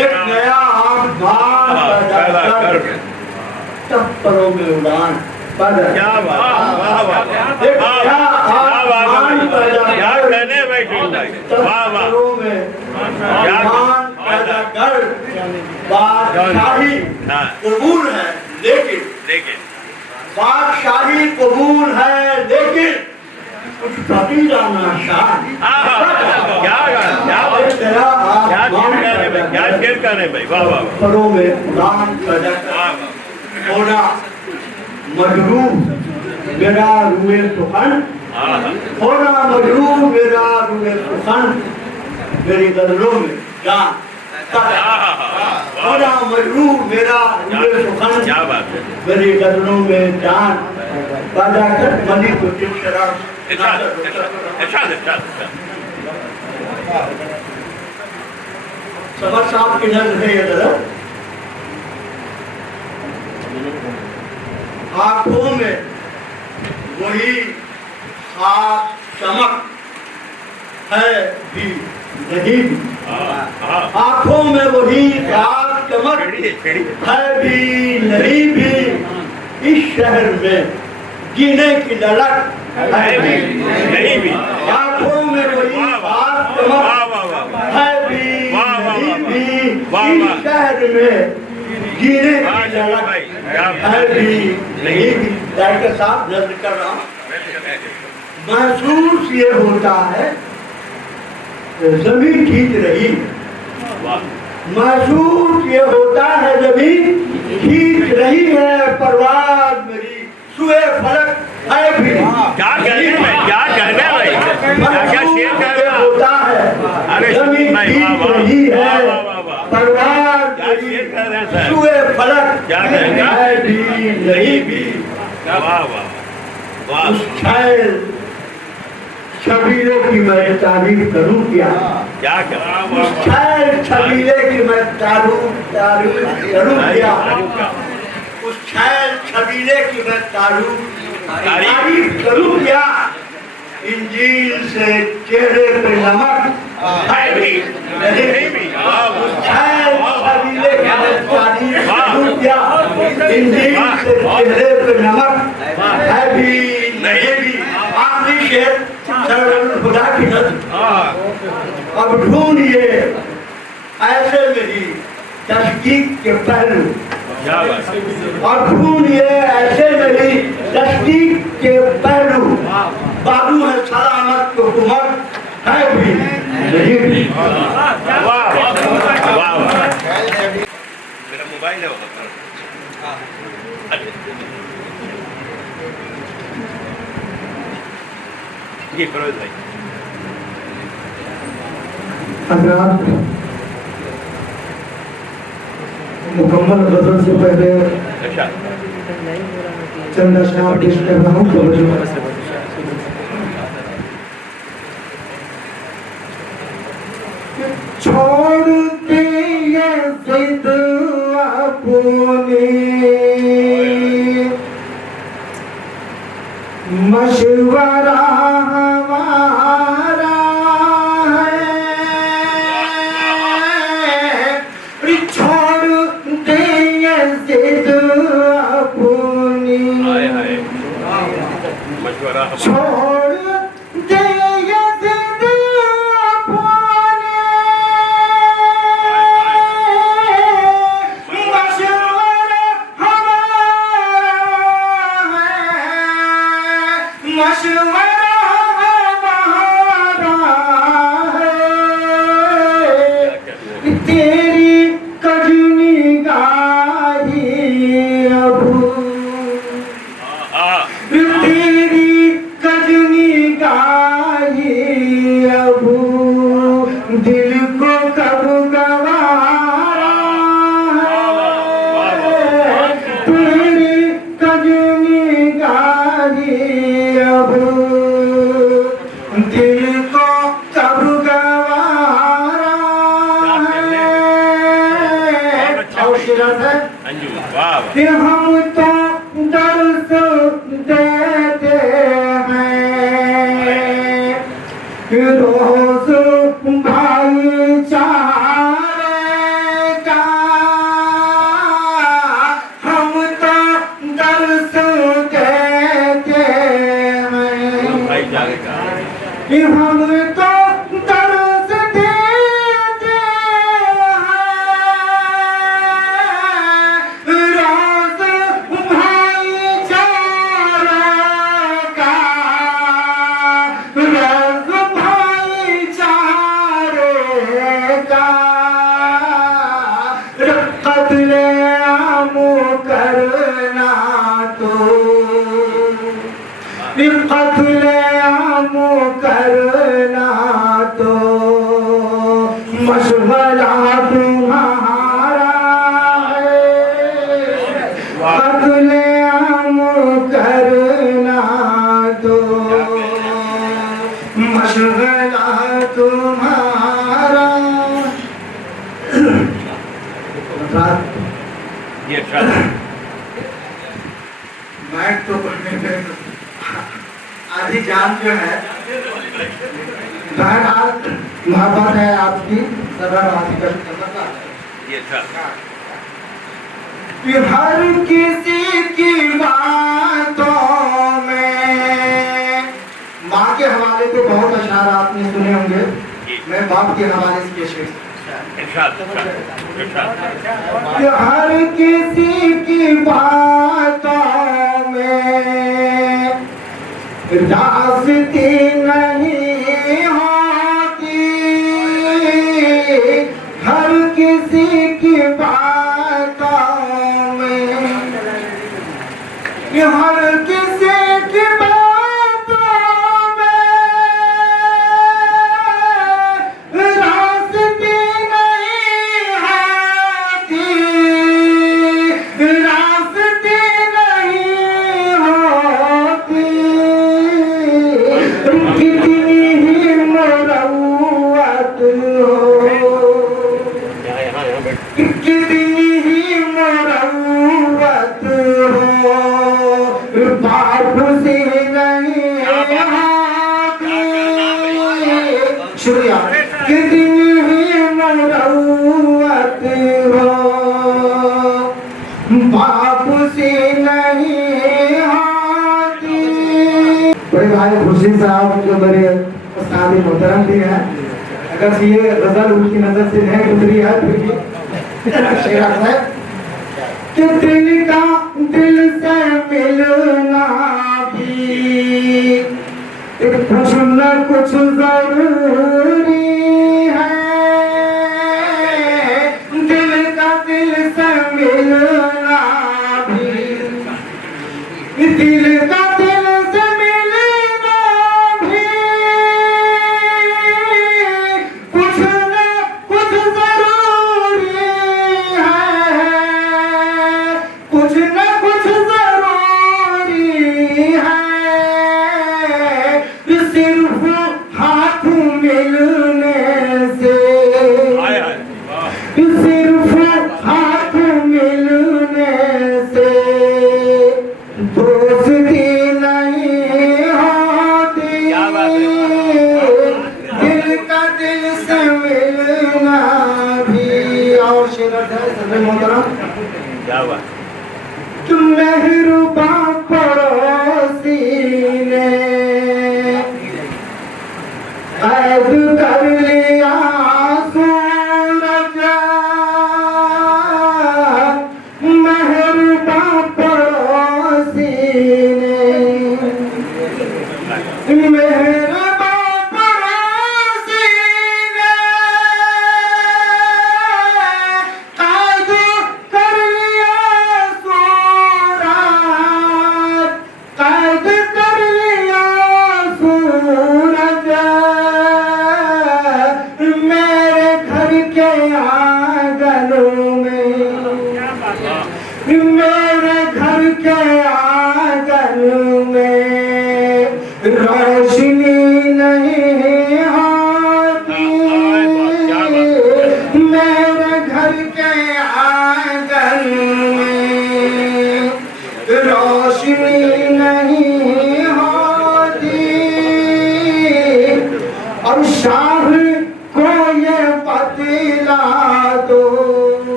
एक नया आसमान पैदा कर, तब परों में उड़ान पैदा कर। एक नया आसमान पैदा कर, तब परों में उड़ान पैदा कर। बादशाही कबूल है लेकिन बादशाही कबूल है लेकिन कुछ फकीरा नाशान। परों में उड़ान पैदा कर, होना मजरूह मेरा रूए सुखन, होना मजरूह मेरा रूए सुखन, मेरी गजलों में जान होना मजरूह मेरा रूए सुखन, मेरी गजलों में जान पैदा कर। मनी को जिस तरह समर साहब की नजर है ये जरा, आंखों में वही खास चमक है भी नहीं भी, आंखों में वही खास चमक है भी नहीं भी, इस शहर में जीने की ललक है भी नहीं भी, आंखों में वही खास चमक है भी नहीं भी, इस शहर में जीने की ललक है भी नहीं भी। डायरेक्टर साहब नजर कर रहा हूँ, महसूस ये होता है जमीन ठीक रही, महसूस ये होता है जमीन ठीक रही है, परवाज़ मेरी सुए फलक है भी क्या कहने भाई, क्या कहने भाई, क्या शेर कह रहे हो? होता है जमीन ठीक रही है, परवाज़ मेरी सुए फलक है भी नहीं भी। उस छैल छबीले की मैं तारीफ करूं क्या, उस छैल छबीले की मैं तारीफ करूं क्या, उस छैल छबीले की मैं तारीफ करूं क्या, इंजील से चेहरे पे नमक है भी नहीं भी, उस छैल छबीले की मैं तारीफ करूं क्या, इंजील से चेहरे पे नमक है भी नहीं भी। आखिरी शेर खुदा की नज़र, अब ढूंढिए ऐसे मेरी तहकीक के पहलू, और ढूंढिए ऐसे मेरी तहकीक के पहलू, बाबू है सलामत को हुकूमत है भी नहीं भी। मेरा मोबाइल है जी फिरोज भाई। हजरात, मुकम्मल गजल से पहले चंद अशआर पेश कर रहा हूँ। छोड़ते ये जिद अपनी मशवरा हमारा है, छोड़ दे ये जिद अपनी, छोड़ दे ये जिद अपनी, मशवरा हमारा है, मशवरा हमारा है, तेरी कजनी गाही अबू, तेरी कजनी गाही अबू, दिल को कब गवारा है, तेरी कजनी गाही अबू, दिल को कब गवारा है। और शिरत है कि हम तो दर्द देते हैं रोज भाईचारे का हम तो दर्श देते हैं, भाई जाएगा हम तो दर्श देते हैं, रोज भाईचारे का, रोज भाईचारे का, कत्ले आम करना तो, कत्ले आम करना तो मशगला तुम्हारा है, कत्ले आम करना तो मशगला तुम्हारा। ये अच्छा मैं तो आधी जान जो है बहरहाल मोहब्बत है आपकी सरल ये अच्छा कि हर किसी की बातों में माँ के हवाले पे बहुत अशार आपने सुने होंगे, मैं बाप के हवाले से पेश करता कि हर किसी की बातों में रास्ते नहीं होती, हर किसी की बातों में, हर किसी की बातों में रास्ते नहीं होती, रास्ते नहीं होती, कितनी ही मुरव्वत हो, कितनी ही मुरव्वत हो, बाप से नहीं होती, शुक्रिया, कितनी ही मुरव्वत हो, बाप से नहीं होती। बड़े भाई खुर्शीद साहब जो मेरे उस्ताद मोहतरम भी हैं, अगर ये गजल उनकी नजर से नहीं गुजरी है फिर भी शेर है कि दिल का दिल से मिलना भी कुछ न कुछ जरूरी है, दिल का दिल से मिलना भी, दिल का दिल से मिलना भी कुछ न कुछ जरूरी है, कुछ न कुछ जरूरी है, सिर्फ हाथ मिलने से, सिर्फ हाथ मिलने से दोस्ती नहीं होती, दिल का दिल से मिलना भी। और शेर है सदर मोहतरम, क्या हुआ तुम मेहरबा पड़ोसी ने कैद कर लिया सूरज, मेहरबा पड़ोसी ने, मेहरबा पड़ोसी ने कैद कर लिया सूरज, कैद कर लिया सूरज, मेरे घर के आंगनों में, मेरे घर के आंगन में रोशनी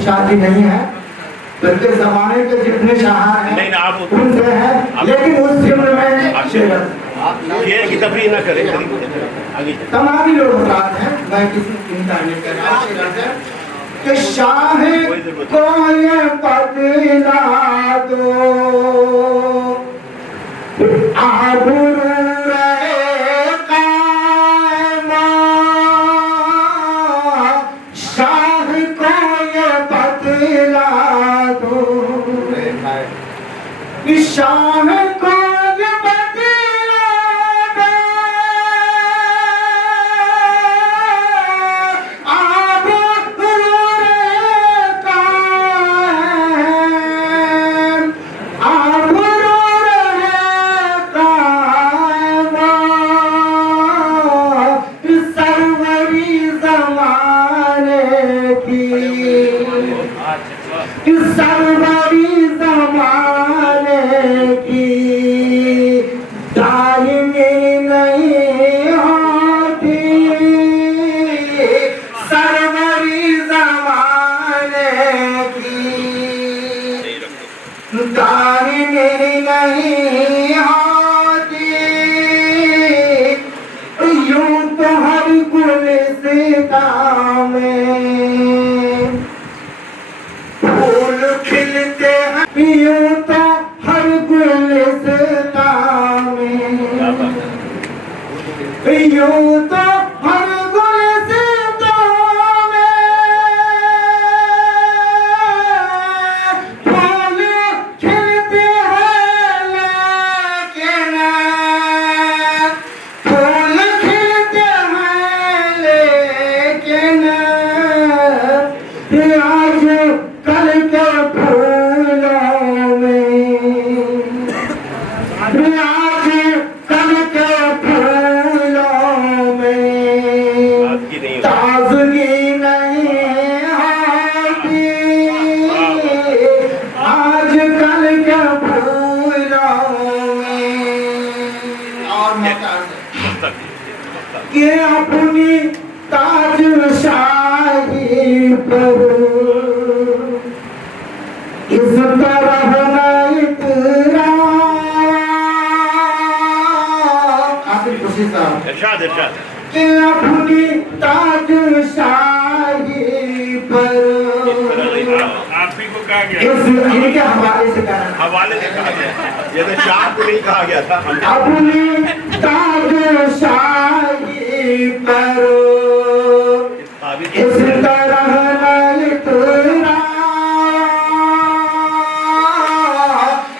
की शादी नहीं है, बल्कि जमाने के जितने शायर हैं नहीं, आप उनसे है, लेकिन उस फिल्म में शेर की तफरीह ना करें। आगे तमाम लोग बताते हैं, मैं किसी की तारीफ कर रहा हूँ कि शाह को ये बदला दो आबरू रहे कायमा, शाह को ये बदला दो, शाह को ये बदला दो, आबरू रहे कायम, आबरू रहे कायमा, सरवरी ज़माने की, सरवरी ज़माने की, दायमी नहीं होती, सरवरी ज़माने की, दायमी नहीं होती, यूं तो हर गुलिस्ता में फूल खिलते हैं, यूं तो हर गुलिस्ता में, यूं तो हर गुलिस्ता में फूल खिलते हैं, लेकिन फूल खिलते हैं, लेकिन आज कल के फूलों में, आज कल के फूलों में ताजगी नहीं होती, आज कल के फूलों में। और कि अपनी ताजशाही पर इस तरह नहीं तेरा, आखिरी कोशिश साहब इरशाद इरशाद कि अपनी ताजशाही पर आप ही को कहा गया, इस इनके हवाले से कहा, हवाले से कहा गया, ये तो शाह को नहीं कहा गया था। अपनी ताजशाही पर इस तरह नहीं तेरा,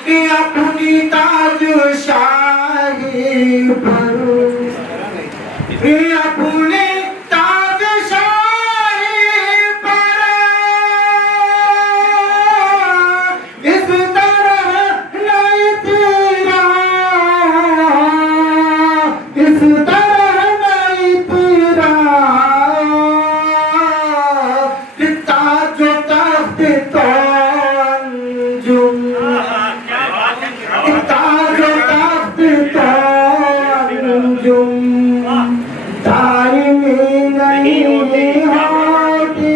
कि अपनी ताजशाही पर, कि अपनी ताजशाही पर इस तरह नहीं तेरा, इस तरह नहीं तेरा, ताजो तख्त तो अंजुम, ताजो तख्त तो अंजुम, दायमी नहीं होती,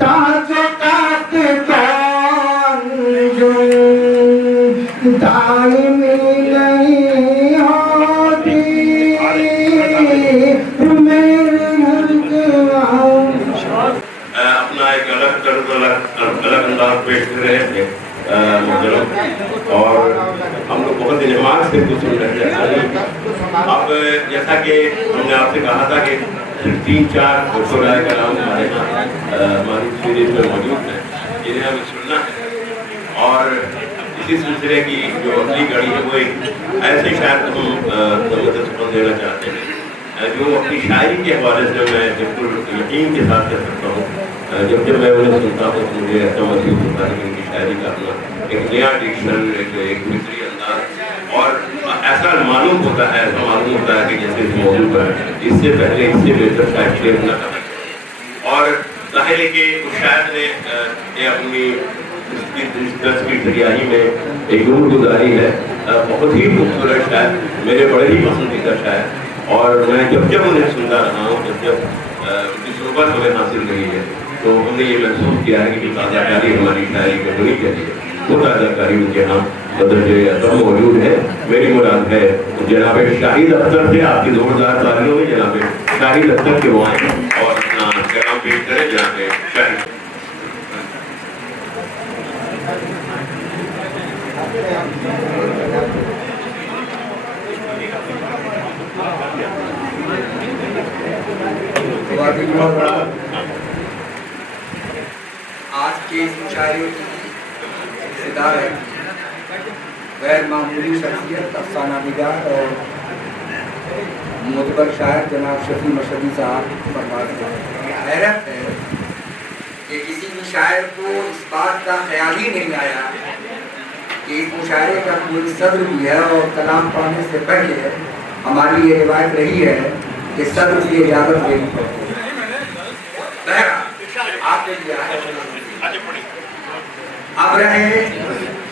ताजो तख्त तो अंजुम, दायमी नहीं होती, मेरे मुल्क अपना एक अलग अंदाज पेश कर रहे थे मुहतरम, और हम लोग बहुत दिनमाग से कुछ सुन रहे थे। अब जैसा कि हमने आपसे कहा था कि 3-4 शुराए कलाम हमारे यहाँ हमारी सीरीज में मौजूद हैं, जिन्हें हमें सुनना है। और इसी सिलसिले की जो अगली कड़ी है वो एक ऐसे शायर को हम सुन देना चाहते हैं जो अपनी शायरी के हवाले से मैं बिल्कुल यकीन के साथ कह सकता हूँ, जब जब मैं उन्हें सुनता हूँ तो मुझे ऐसा महसूस होता है कि उनकी शायरी का अपना एक नया डिक्शन, एक फिक्री अंदाज, और ऐसा मालूम होता है कि जैसे इस मौजूद पर इससे पहले इससे बेहतर शायद शेर न करना। और जाहिर है कि उस शायर ने अपनी दस की दरियाही में एक दूर गुजारी है, बहुत ही खूबसूरत शायर, मेरे बड़े ही पसंदीदा शायर, और मैं जब जब उन्हें सुनता रहा हूँ, जब जब उनकी सोबत हमें हासिल रही है, तो हमने ये महसूस किया है कि जो ताज़ाकारी हमारी शायरी में होनी चाहिए वो ताज़ाकारी उनके यहाँ बदरजे अदब मौजूद है। मेरी मुराद है जनाब शाहिद अख्तर से आपकी जोरदार तालियों में जनाब शाहिद अख्तर के वो आए और अपना कलाम पेश करें जनाब शाहिद। आज के इस मुशायरे की हिस्सेदार है गैर मामूली शख्सियत अफसाना निगार और मोतबर शायर जनाब शफी मशहदी साहब फरमाते हैं। हैरत है कि किसी भी शायर को इस बात का ख्याल ही नहीं आया कि इस मुशायरे का कोई सदर भी है, और कलाम पढ़ने से पहले हमारी ये रिवायत रही है कि सदर की इजाज़त लेनी पड़ती है। आपने लिया है। अब रहे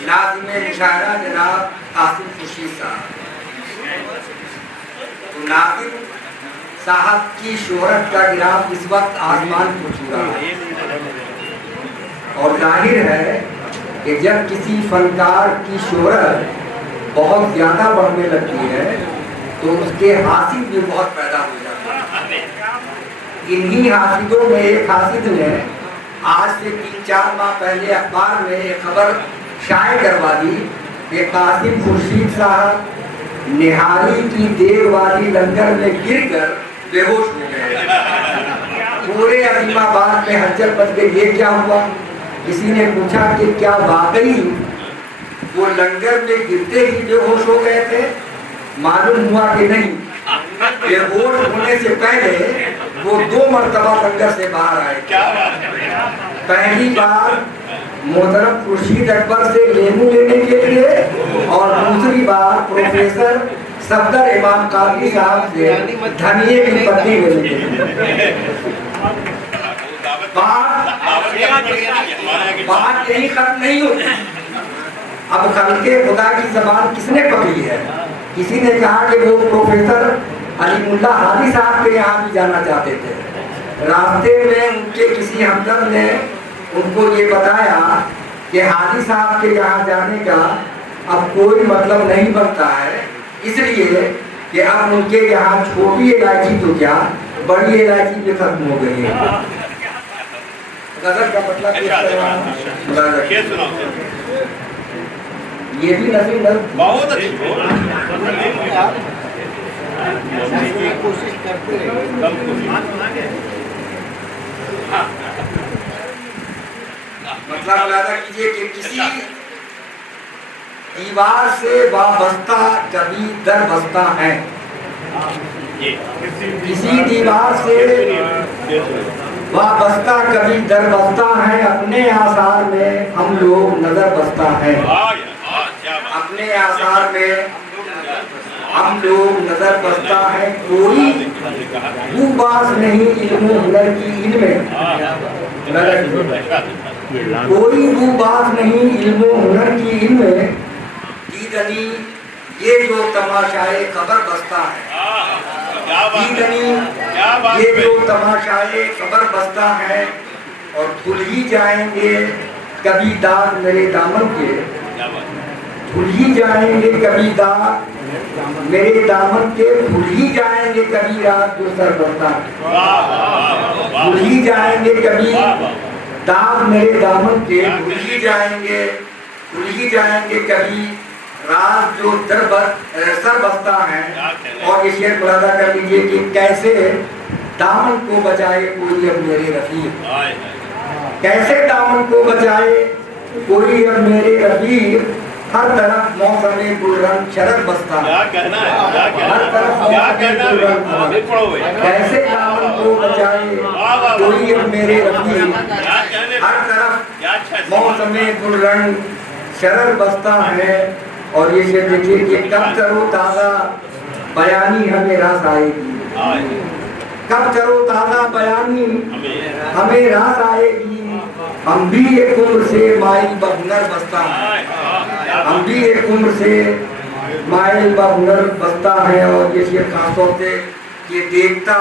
नाज़िम मुशायरा जनाब कासिम खुर्शीद साहब। तो नाज़िम साहब की शोहरत का गिराफ इस वक्त आसमान को छू रहा है, और जाहिर है कि जब किसी फनकार की शोहरत बहुत ज़्यादा बढ़ने लगती है तो उसके हासिद भी बहुत पैदा हो जाते हैं। इन्हीं हासिदों में एक हासिद ने आज से 3-4 माह पहले अखबार में एक खबर शाये करवा दी कि कासिम खुर्शीद साहब निहारी की देर वाली लंगर में गिरकर बेहोश हो गए। पूरे अजीमाबाद में हलचल मच गई, ये क्या हुआ? किसी ने पूछा कि क्या वाकई वो लंगर में गिरते ही बेहोश हो गए थे? मालूम हुआ कि नहीं, बेहोश होने से पहले वो 2 मरतबा लंगर से बाहर आए। पहली बार मोहतरम खुर्शीद अकबर से लेमू लेने के लिए, और दूसरी बार प्रोफेसर सफदर इमाम कादरी साहब से धनिये की पत्ती लेने के लिए। बात यही खत्म नहीं होती। अब खल्के खुदा की जबान किसने पकड़ी है? किसी ने कहा कि वो प्रोफेसर अलीमुल्ला हादी साहब के यहाँ भी जाना चाहते थे। रास्ते में उनके किसी हमदर्द ने उनको ये बताया कि हादी साहब के यहाँ जाने का अब कोई मतलब नहीं बनता है, इसलिए कि अब उनके यहाँ छोटी इलायची तो क्या बड़ी इलायची भी खत्म हो गई है। गजल का मतलब ये भी नज़ीम बहुत अच्छी कोशिश करते मतलब अंदाजा कीजिए कि किसी दीवार से वाबस्ता कभी दर बस्ता है, किसी दीवार से वाबस्ता कभी दर बस्ता है, अपने आसार में हम लोग नजर बस्ता है। अपने आसार में हम लोग नजर बस्ता है, कोई बूबास नहीं इल्म हुनर की इनमें, कोई बूबास नहीं इल्म हुनर की इनमें, दीदनी ये जो तमाशाए खबर बस्ता है, दीदनी ये जो तमाशाए खबर बस्ता है, और भूल ही जाएंगे कभी दाग मेरे दामन के, भूल ही जाएंगे कभी दाग मेरे दामन के, भूल ही जाएंगे कभी रात जो सर बस्ता, भूल ही जाएंगे कभी दाग मेरे दामन के, भूल ही जाएंगे कभी रात जो सर बस्ता है। और ये शेर मुलादा कर लीजिए कि कैसे दामन को बचाए कोई अब मेरे रफीक, कैसे दामन को बचाए कोई अब मेरे रफीक, हर तरफ मौसम गुलरंग शरद बस्ता, हर तरफ मौसम गुलरंग, कैसे दामन को बचाए कोई अब मेरे रफीक, हर तरफ मौसम गुलरंग शरद बस्ता है। और ये शेर देखिए कि कब करो ताज़ा बयानी हमें रास आएगी, कब करो ताज़ा बयानी हमें रास आएगी, हम भी एक उम्र से माइल बहुनर बस्ता है, हम भी एक उम्र से माइल बहुनर बस्ता है। और ये शेर खासतौर से ये देखता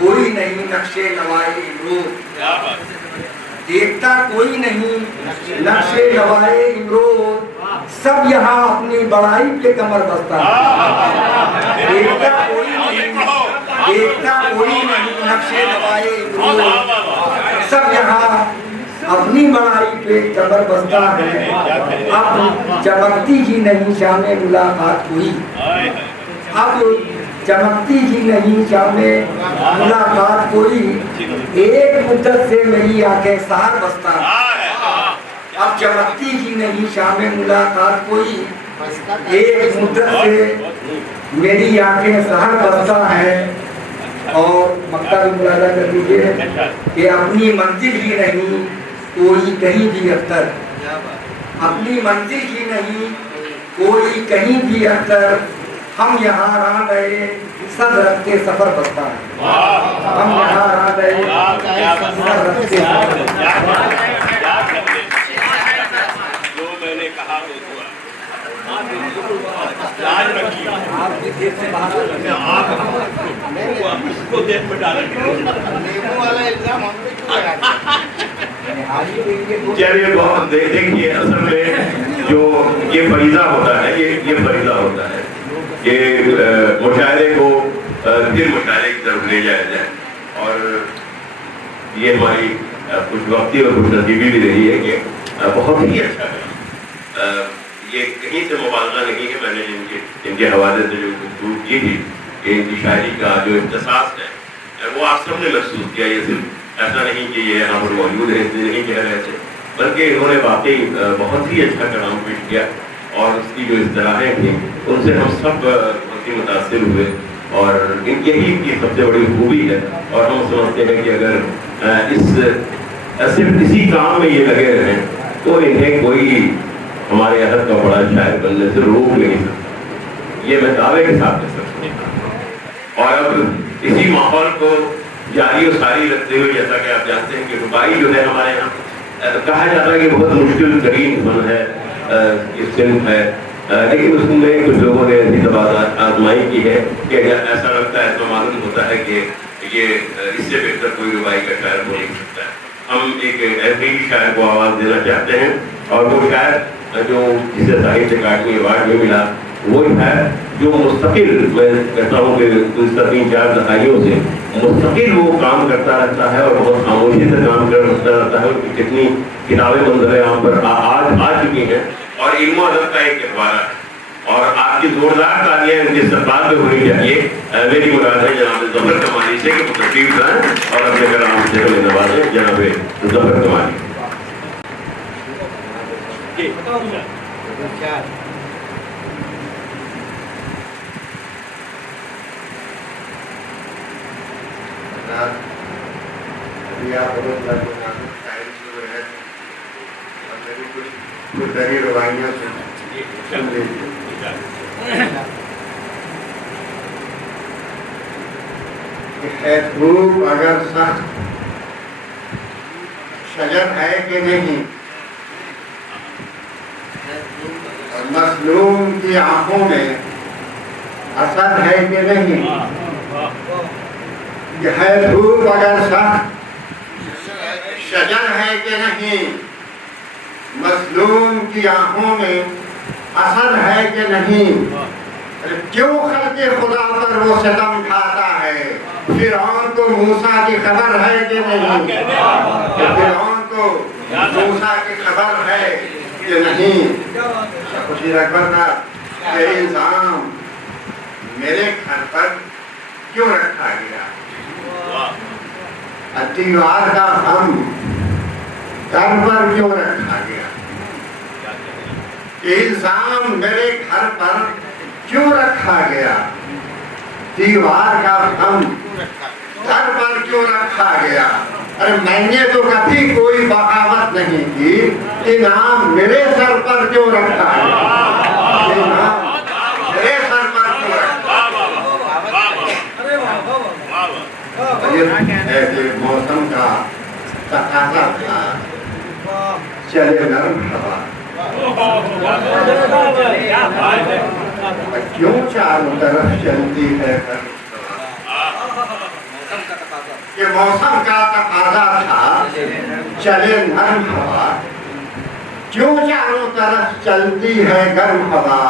कोई नहीं नक्शे नवाए इमरोज, देखता कोई नहीं नक्शे नवाए इमरोज, सब यहाँ अपनी बड़ाई पे कमर बस्ता है। देखता कोई नहीं नक्शे नवाए इमरोज, सब यहाँ अपनी बड़ाई पे कमर बस्ता है। अब चमकती ही नहीं शामे मुलाकात हुई, अब चमकती ही नहीं शामे मुलाकात कोई, एक मुद्दत से मेरी आंखें सहर बसता है। अब चमकती ही नहीं शामे मुलाकात कोई, एक मुद्दत से मेरी आंखें सहर बसता है। और मक्का भी मुलाजा कर दीजिए कि अपनी मंजिल ही नहीं कोई कहीं भी अख्तर, अपनी मंजिल ही नहीं कोई कहीं भी अख्तर, हम यहाँ रह गए सब रखते सफर बसता है। हम यहाँ रह गए सब रखते जो मैंने कहा वो हुआ। लाज रखिए, आपके देश से बाहर को देश में डालेंगे। चलिए बहुत देखिए, असल में जो ये फरीजा होता है, ये फरीजा होता है कि मुशायरे को फिर मुशायरे की तरफ ले जाया जाए। और ये हमारी कुछ वक्ती और कुछ नसीबी भी रही है कि बहुत ही अच्छा है। ये कहीं से मुबालगा नहीं है, मैंने इनके हवाले से जो गुफ्तगू की थी कि इनकी शायरी का जो इख्तिसास है वो आप सबने महसूस किया। ये सिर्फ ऐसा नहीं कि ये यहाँ पर मौजूद है इसलिए नहीं कह रहे थे, बल्कि इन्होंने वाकई बहुत ही अच्छा कलाम पेश किया और उसकी जो इस्तलाहें थी उनसे हम सब बहुत ही मुतासिर हुए। और इनके ही की सबसे बड़ी खूबी है और हम समझते हैं कि अगर सिर्फ इसी काम में ये लगे रहें तो इन्हें कोई हमारे यहाँ का बड़ा शायर बनने से रोक नहीं सकता, ये मैं दावे के साथ कह सकता हूँ। और अब इसी माहौल को जारी और सारी रखते हुए, जैसा कि आप जानते हैं कि रुबाई जो है हमारे यहाँ कहा जाता है कि बहुत मुश्किल तरीन फन है, इस सिंह है, लेकिन उसमें कुछ लोगों ने ऐसी तबादत आजमाई की है कि ऐसा लगता है, तो मालूम होता है कि ये इससे बेहतर कोई रुबाई का शायर हो नहीं सकता है। हम एक ऐसे ही शायर को आवाज़ देना चाहते हैं और वो शायर जो जिसे साहित्य अकादमी अवार्ड में मिला वो है जो मुस्तकिल, मैं कहता हूँ कि पिछले 3-4 दहाइयों से मुस्तकिल वो काम करता रहता है और बहुत खामोशी से काम करता रहता है। उनकी कितनी किताबें मंजर यहाँ पर आज आ चुकी हैं और इल्म अदब का एक अखबार है और आपकी जोरदार तालियां इनके इस्तकबाल में होनी चाहिए। मेरी मुराद है जनाब ज़फ़र कमाली से कि तशरीफ लाएं और अपने कलाम से हमें नवाजें। जनाब ज़फ़र कमाली। कुछ दरी रुबाइयाँ सुन लीजिए। धूप अगर सख्त शजर है कि नहीं, और मसलूम की आंखों में असर है कि नहीं, है धूप अगर सख्त शजर है कि नहीं, मसलूम की आंखों में असर है कि नहीं, क्यों खल्क़े खुदा पर वो सितम ढाता है, फिरौन को मूसा की खबर है कि नहीं, फिरौन को मूसा की खबर है कि नहीं। खुशी रखबर का ये इल्जाम मेरे घर पर क्यों रखा गया, दीवार का हम घर पर क्यों रखा गया, इल्जाम मेरे घर पर क्यों रखा गया, दीवार का हम घर पर क्यों रखा गया। अरे मैंने तो कभी कोई बगावत नहीं की, इनाम मेरे सर पर क्यों रखा है, इनाम मेरे सर पर क्यों रखा है। ऐसे मौसम का तकाजा था, चले नरम हवा, क्यों चारों तरफ चलती है کہ موسم کا تقاضا تھا چلے نرم ہوا، کیوں چاروں طرف چلتی ہے گرم ہوا،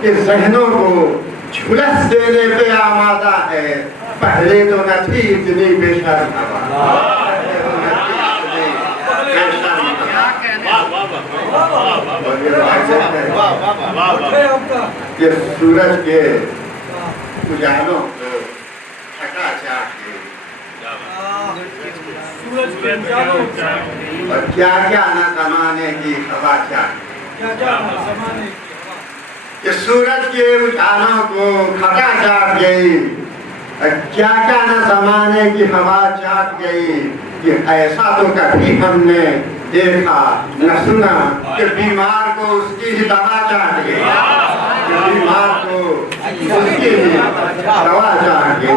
کہ ذہنوں کو جھلس دینے پہ آمادہ ہے، پہلے تو نہ تھی اتنی بے شرم ہوا، کہ سورج کے اجالوں کو ہٹا چاٹ کے اور کیا کیا نہ زمانے کی ہوا چاٹ، کہ سورج کے اجالوں کو ہٹا چاٹ گئی، کیا کیا نہ زمانے کی ہوا چاٹ گئی، کہ ایسا تو کبھی ہم نے دیکھا نہ سنا کہ بیمار کو اس کی ہی دوا چاٹ گئی، کہ بیمار کو اس کی ہی دوا چاٹ گئی۔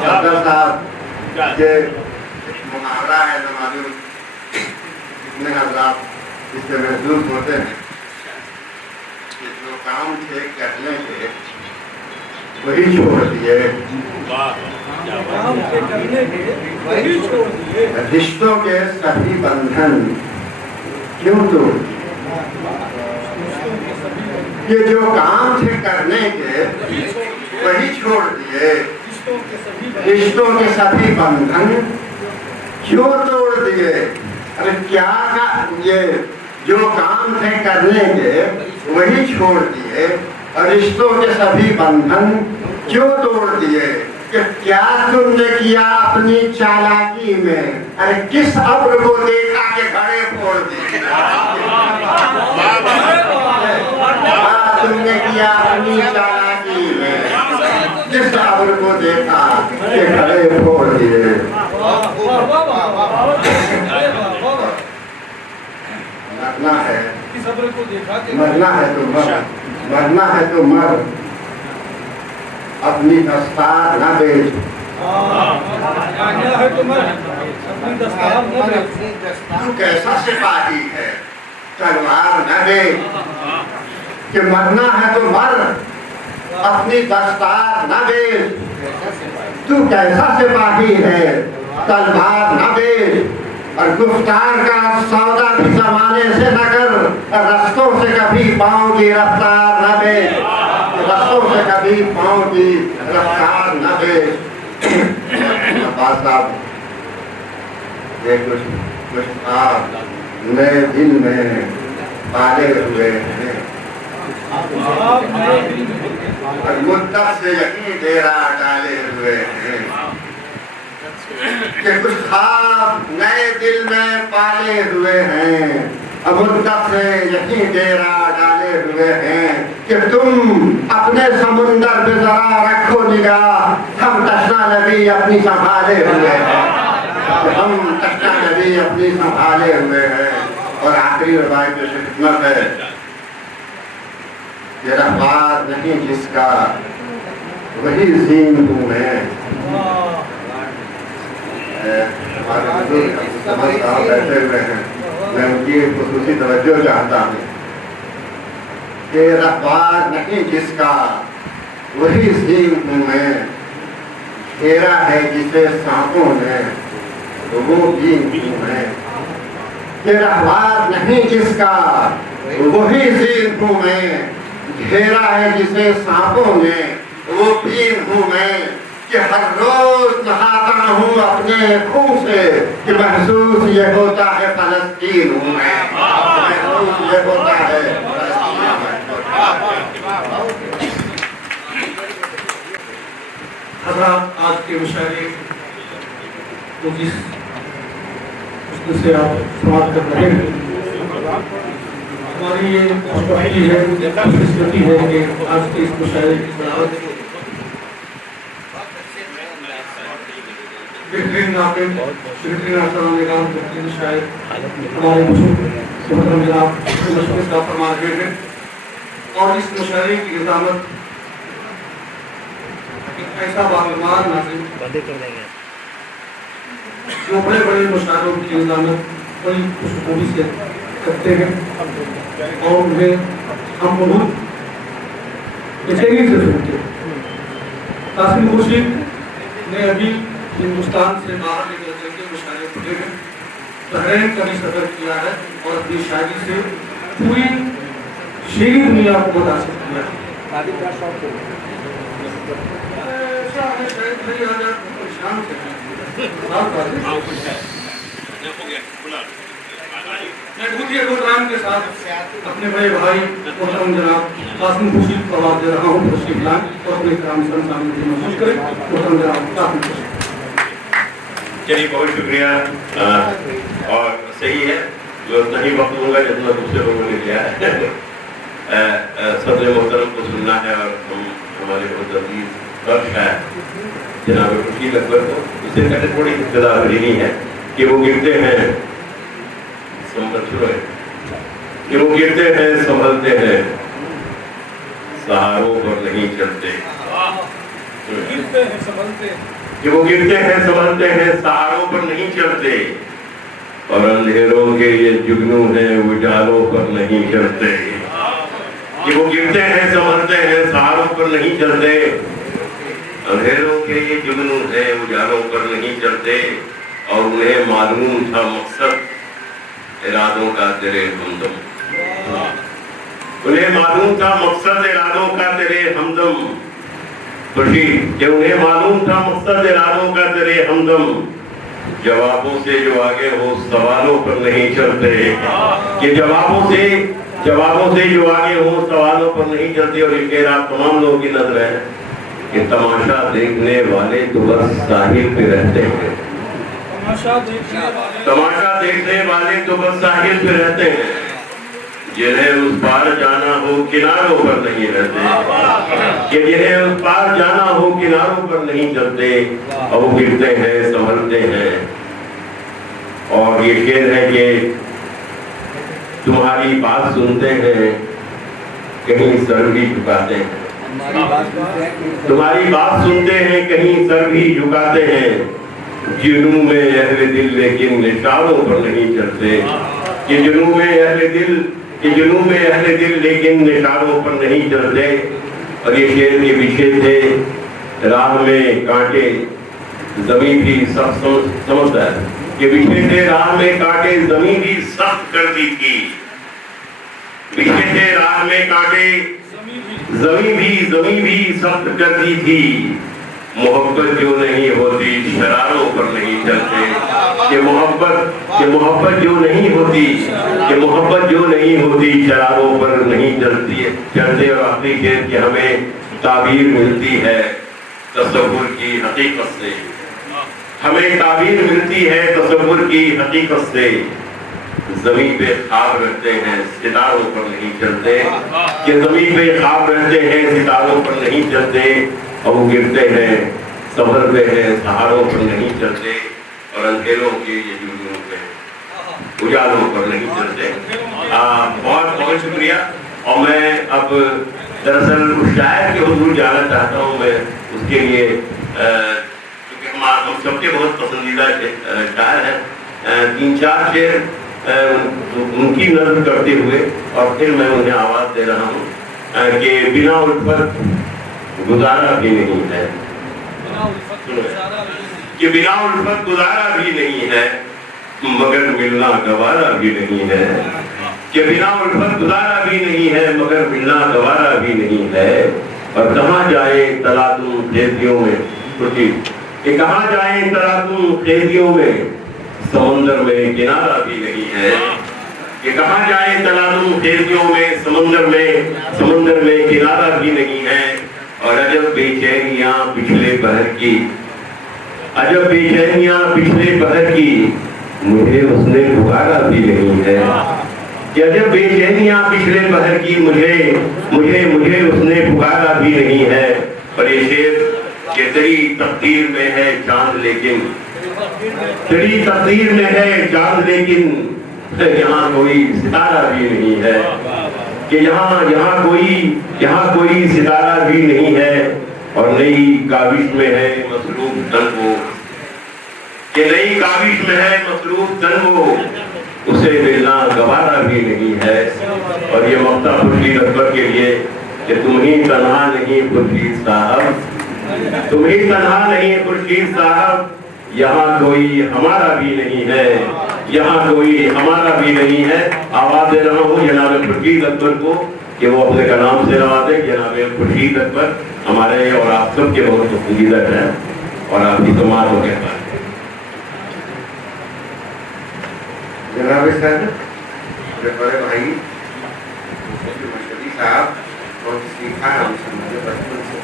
صدر صاحب یہ محاورہ ہے نہ معلوم اتنے حضرات اس سے محسوس ہوتے ہیں کہ جو کام تھے کرنے کے وہی چھوڑ دیے، رشتوں کے سبھی بندھن کیوں توڑ دیے، یہ جو کام تھے کرنے کے وہی چھوڑ دیے، رشتوں کے سبھی بندھن کیوں توڑ دیے، ارے کیا یہ جو کام تھے کرنے کے وہی چھوڑ دیے اور رشتوں کے سبھی بندھن کیوں توڑ دیے، کہ کیا تم نے کیا اپنی چالاکی میں، ارے کس ابر کو دیکھا کہ گھڑے پھوڑ دیے، کیا تم نے کیا اپنی چالاکی میں، جس ابر کو دیکھا کہ گھڑے پھوڑ دیے۔ مرنا ہے مرنا ہے تو مر، مرنا ہے تو مر، اپنی دستار نہ بیچ، تو کیسا سپاہی ہے تلوار نہ بیچ، کہ مرنا ہے تو مر، اپنی دستار نہ بیچ، تو کیسا سپاہی ہے تلوار نہ بیچ، اور گفتار کا سودا بھی زمانے سے نہ کر، رستوں سے کبھی پاؤں کی رفتار نہ بیچ، رستوں سے کبھی پاؤں کی رفتار نہ بیچ۔ عباس صاحب یہ کچھ آپ نئے دل میں پالے ہوئے ہیں، اور مدت سے یقین ڈیرا ڈالے ہوئے ہیں، کہ کچھ خواب نئے دل میں پالے ہوئے ہیں، اب مدت سے یہی ڈیرا ڈالے ہوئے ہیں، کہ تم اپنے سمندر پہ ذرا رکھو نگاہ، ہم تشنا نبی اپنی سنبھالے ہوئے ہیں، ہم تشنا نبی اپنی سنبھالے ہوئے ہیں۔ اور آخری روایت جو خدمت ہے، یہ رہبار نہیں جس کا وہی زین ہوں میں، ہمارے بزرگ سمجھ صاحب بیٹھے ہوئے ہیں، میں ان کی خصوصی توجہ چاہتا ہوں کہ رہبار نہیں جس کا وہی زین ہوں میں، گھیرا ہے جسے سانپوں نے وہ بین ہوں میں، کہ رہبار نہیں جس کا وہی زین ہوں میں، گھیرا ہے جسے سانپوں نے وہ بین ہوں میں، کہ ہر روز نہاتا ہوں اپنے خون سے، کہ محسوس یہ ہوتا ہے فلسطین ہوں میں، محسوس یہ ہوتا ہے فلسطین ہوں۔ حضرات آج کے مشاعرے تو جس اس سے آپ سماعت کر رہے ہیں، ہماری یہ خوشبختی ہے، خوشقسمتی ہے کہ آج کے اس مشاعرے کی بناوٹ بہترین ناطق، بہترین احترام نگار، بہترین شاعر ہمارے محترم جناب مشفق صاحب فرما رہے ہیں، اور اس مشاعرے کی نظامت ایک ایسا باغمان ناظرین جو بڑے بڑے مشاعروں کی نظامت بڑی خوشخوبی سے کرتے ہیں، اور انہیں ہم بہت بے چینی سے سنتے ہیں۔ قاسم خورشید ने अभी हिंदुस्तान से बाहर निकल करके मुशायरे पढ़े हैं, बहरीन का भी सफर किया है और अपनी शायरी से पूरी शेरी दुनिया को मुतासिर किया है। ऐसा है शायद नहीं आ जाए तो परेशान से मैं खुद ये प्रोग्राम के साथ अपने बड़े भाई मोहतरम जनाब कासिम खुर्शीद को आवाज़ दे रहा हूँ तशरीफ लाएं और अपने काम सामने महसूस करें। मोहतरम जनाब कासिम खुर्शीद। चलिए, बहुत शुक्रिया। और सही है, मैं उतना ही वक्त लूँगा जितना दूसरे लोगों ने लिया है। सदर मोहतरम को सुनना है और हमारे बहुत अजीज फर्ज है जनाब खुर्शीद अकबर को, इससे कहते थोड़ी इब्तदा नहीं है कि वो गिरते हैं कि वो गिरते हैं संभलते हैं, सहारों पर नहीं चलते। कि वो गिरते हैं संभलते हैं, सहारों पर नहीं चलते, और अंधेरों के ये जुगनू हैं उजालों पर नहीं चलते। कि वो गिरते हैं संभलते हैं, सहारों पर नहीं चलते, अंधेरों के ये जुगनू हैं उजालों पर नहीं चलते, और उन्हें मालूम था मकसद इरादों का तेरे हमदम। उन्हें मालूम था मकसद इरादों का तेरे हमदम। खुर्शीद कि उन्हें मालूम था मकसद इरादों का तेरे हमदम, जवाबों से जो आगे हो सवालों पर नहीं चलते। कि जवाबों से जो आगे हो सवालों पर नहीं चलते। और इनके आप तमाम लोगों की नजर है कि तमाशा देखने वाले तो बस साहिल पे रहते हैं, तमाशा देखने वाले तो बस साहिल पे रहते हैं, जिन्हें उस पार जाना हो किनारों पर नहीं रहते। कि जिन्हें उस पार जाना हो किनारों पर नहीं चलते, और वो गिरते हैं संभलते हैं। और ये शेर है कि तुम्हारी बात सुनते हैं कहीं सर भी झुकाते हैं, तुम्हारी बात सुनते हैं कहीं सर भी झुकाते हैं, जुनू में अहले दिल लेकिन निशानों पर नहीं चलते। कि जुनू में अहले दिल लेकिन निशानों पर नहीं चलते। और ये शेर के पीछे थे राह में कांटे जमीन भी सख्त समझता है कि पीछे थे राह में कांटे जमीन भी सख्त कर दी थी। पीछे थे राह में कांटे जमीन भी सख्त कर दी थी। मोहब्बत जो नहीं होती शरारों पर नहीं चलते। कि मोहब्बत जो नहीं होती शरारों पर नहीं चलती चलते। और आखिरी शेर कि हमें ताबीर मिलती है तसव्वुर की हकीकत से, हमें ताबीर मिलती है तसव्वुर की हकीकत से, जमीन पे ख्वाब रहते हैं सितारों पर नहीं चलते। कि जमीन पे ख्वाब रहते हैं सितारों पर नहीं चलते, और वो गिरते हैं संभलते हैं सहारों पर नहीं चलते, और अंधेरों के ये जुगनू पे उजालों पर नहीं चलते। बहुत बहुत शुक्रिया। और मैं अब दरअसल उस शायर के हुजूर जाना चाहता हूँ। मैं उसके लिए क्योंकि हम सबके बहुत पसंदीदा शायर हैं, 3-4 शेर उनकी नज़र करते हुए और फिर मैं उन्हें आवाज़ दे रहा हूँ कि बिना उल्फत गुजारा भी नहीं है। कि बिना उल्फत गुजारा भी नहीं है, मगर मिलना गवारा भी नहीं है। कि बिना उल्फत गुजारा भी नहीं है, मगर मिलना गवारा भी नहीं है। और कहाँ जाए तलातुम खेतियों में, कि कहाँ जाए तलातुम खेतियों में, समंदर में किनारा भी नहीं है। कि कहाँ जाए तलातुम खेतियों में, समंदर में किनारा भी नहीं है। और अजब बेचैनियां पिछले पहर की, अजब बेचैनियां पिछले पहर की, मुझे उसने पुकारा भी नहीं है। कि अजब बेचैनियां पिछले पहर की, मुझे उसने पुकारा भी नहीं है। और ये शेर कि तेरी तकदीर में है चांद लेकिन, तेरी तकदीर में है चांद लेकिन, यहाँ कोई सितारा भी नहीं है। कि यहाँ कोई सितारा भी नहीं है। और नई काविश में है मसरूफ तन वो, कि नई काविश में है मसरूफ तन वो, उसे मिलना गवारा भी नहीं है। और ये मक्ता खुर्शीद अकबर के लिए कि तुम ही तन्हा नहीं खुर्शीद साहब, तुम ही तन्हा नहीं है खुर्शीद साहब, यहाँ कोई हमारा भी नहीं है, यहाँ कोई हमारा भी नहीं है। आवाज दे रहा हूँ जनाब खुर्शीद अकबर को कि वो अपने कलाम से नवाजे। जनाब खुर्शीद अकबर हमारे और आप सब के बहुत पसंदीदा हैं और आपकी तमाम को कहता है। जनाब सर, मेरे बड़े भाई मशहदी साहब बहुत सीखा है हमसे, मुझे बचपन से।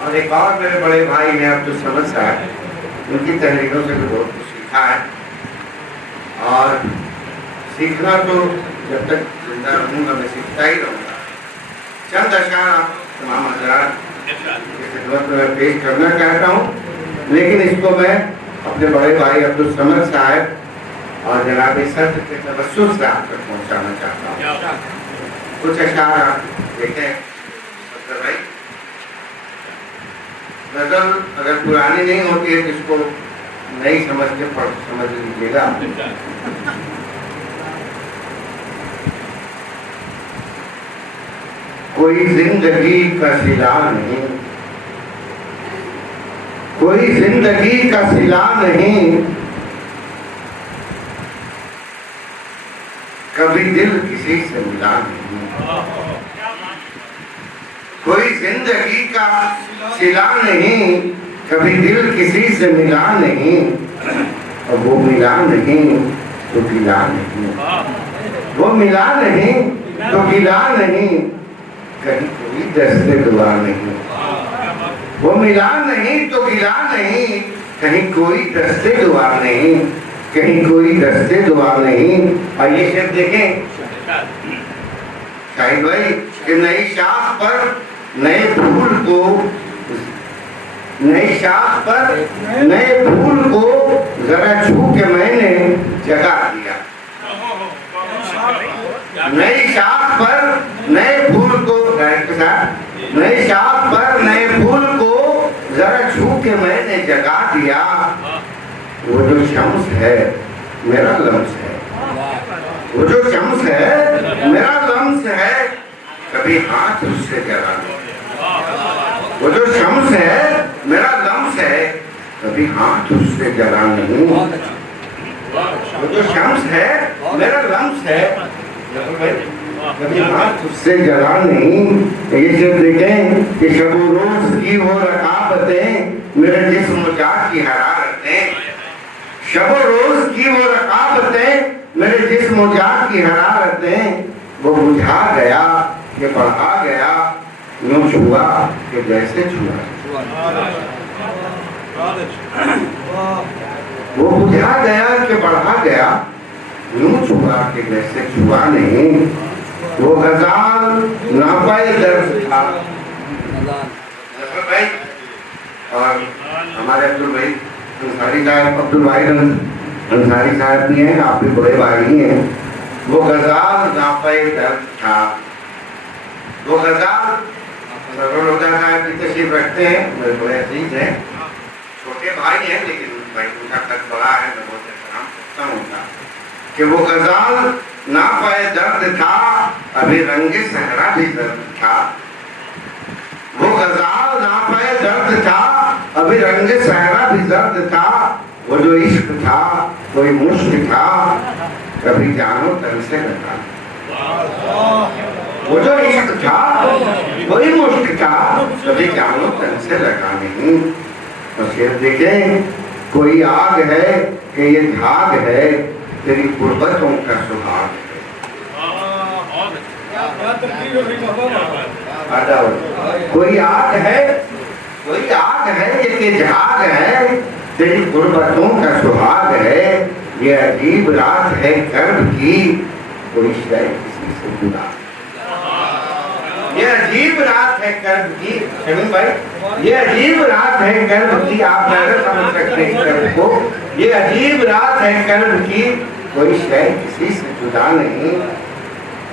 और एक और मेरे बड़े भाई हैं अब्दुल समद साहब, उनकी तहरीरों से भी बहुत कुछ सीखा है। और सीखना तो जब तक जिंदा रहूँगा मैं सीखता ही रहूँगा। चंद अशार तमाम हजरात की खिदमत में मैं पेश करना चाहता हूँ, लेकिन इसको मैं अपने बड़े भाई अब्दुल समद साहब और जनाब सर के तवज्जुह से आप तक पहुँचाना चाहता हूँ। कुछ अशार आप देखें अब्दुल भाई। गजल अगर पुरानी नहीं होती है तो इसको नहीं समझ के समझ लीजिएगा। कोई जिंदगी का सिला नहीं, कोई जिंदगी का सिला नहीं, कभी दिल किसी से मिला नहीं। कोई जिंदगी का सिला नहीं, कभी दिल किसी से मिला नहीं, और वो मिला नहीं तो गिला नहीं, वो मिला नहीं तो गिला नहीं, कहीं कोई दस्ते दुआ नहीं, वो मिला नहीं तो गिला नहीं, कहीं कोई दस्ते दुआ नहीं, कहीं कोई दस्ते दुआ नहीं। और ये शेर देखें शाहिद भाई कि नई शाख पर नए फूल को, नई शाख पर नए फूल को जरा छू के मैंने जगा दिया। नई शाख पर नए फूल को, नई शाख पर नए फूल को जरा छू के मैंने जगा दिया। वो जो शम्स है मेरा लम्स है, वो जो शम्स है मेरा लम्स है, कभी हाथ उससे जला नहीं। वो जो शम्स है मेरा लम्स है, कभी हाथ उससे जला नहीं। वो जो शम्स है मेरा लम्स है, कभी हाथ उससे जला नहीं। ये सिर्फ देखें कि शब रोज की वो रकाबतें, मेरे जिस्म जाग की हरारतें, शब रोज की वो रकाबतें, मेरे जिस्म जाग की हरारतें, वो बुझा गया कि बढ़ा गया, यूं छुआ कि जैसे छुआ। वो बुझा गया कि बढ़ा गया, यूं छुआ कि जैसे छुआ नहीं। वो गजाल नापाए दर्द था। भाई और हमारे अब्दुल भाई अंसारी साहब, अब्दुल भाई अंसारी साहब भी हैं, आप भी बड़े भाई हैं। वो गजाल नापाए दर्द था। वो गजाल साहब की तशरीफ रखते हैं, मेरे बड़े अजीज हैं, छोटे भाई हैं लेकिन भाई उनका कद बड़ा है, मैं बहुत एहतराम करता हूँ उनका। कि वो गजाल ना पाए दर्द था, अभी रंगे सहरा भी दर्द था। वो गजाल ना पाए दर्द था, अभी रंगे सहरा भी दर्द था। वो जो इश्क था कोई मुश्क था, कभी जानो तन से लगा। वो जो इश्क था वही मुश्क था, कभी जानो तन से लगा नहीं। और फिर देखें कोई आग है कि ये झाग है, तेरी गुर्बतों का सुहाग है। कोई आग है, कोई आग है ये कि झाग है, तेरी गुर्बतों का सुहाग है। ये अजीब रात है कर्ब की, कोई शय किसी से जुदा। ये अजीब रात है कर्ब की, शमीम भाई, ये अजीब रात है कर्ब की, आप ज्यादा समझ सकते हैं कर्ब को। ये अजीब रात है कर्ब की, कोई शय किसी से जुदा नहीं।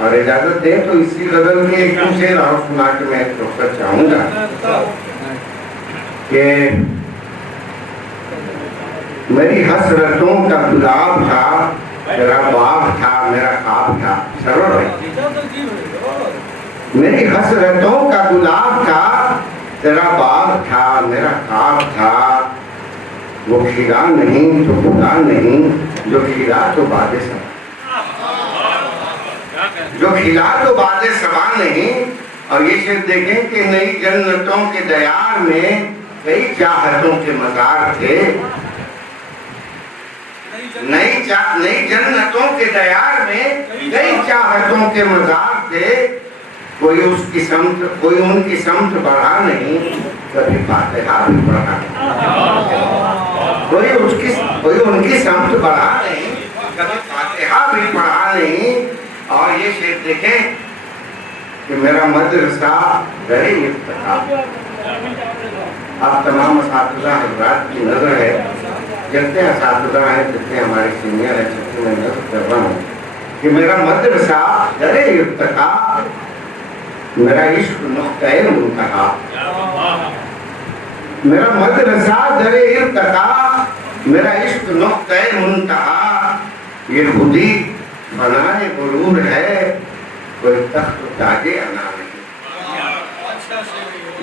और इजाजत दे तो इसी गजल के एक शेर और सुना के मैं रुखसत चाहूंगा कि मेरी हसरतों का गुलाब था, मेरा बाग था, मेरा ख्वाब था। सरवर भाई, मेरी हसरतों का गुलाब था, तेरा बाग था मेरा ख्वाब था, वो खिला नहीं तो खुदा नहीं, जो खिला तो बादे सबा, जो खिला तो बादे सबा नहीं। और ये शेर देखें कि नई जन्नतों के दयार में कई चाहतों के मजार थे, नई जन्नतों के दयार में कई चाहतों के मजार थे। कोई उनकी समत बढ़ा नहीं, कभी फातिहा भी पढ़ा नहीं। कोई उनकी समत बढ़ा नहीं, कभी फातिहा भी पढ़ा नहीं। और ये शेर देखें कि मेरा मदरसा दरे इफ्तिखा। आप तमाम असातिज़ा हज़रात की नज़र है, जितने असातिज़ा हैं, जितने हमारे सीनियर हैं, जितने मैं नज़र कर रहा हूँ कि मेरा मदरसा दरे इफ्तिखा, मेरा इश्क नुक़्ता-ए मुंतहा, मेरा मदरसा दरे इफ्तिखा, मेरा इश्क नुक़्ता-ए मुंतहा। ये खुदी फनाए गुरूर है, कोई तख्त ताजे अना नहीं।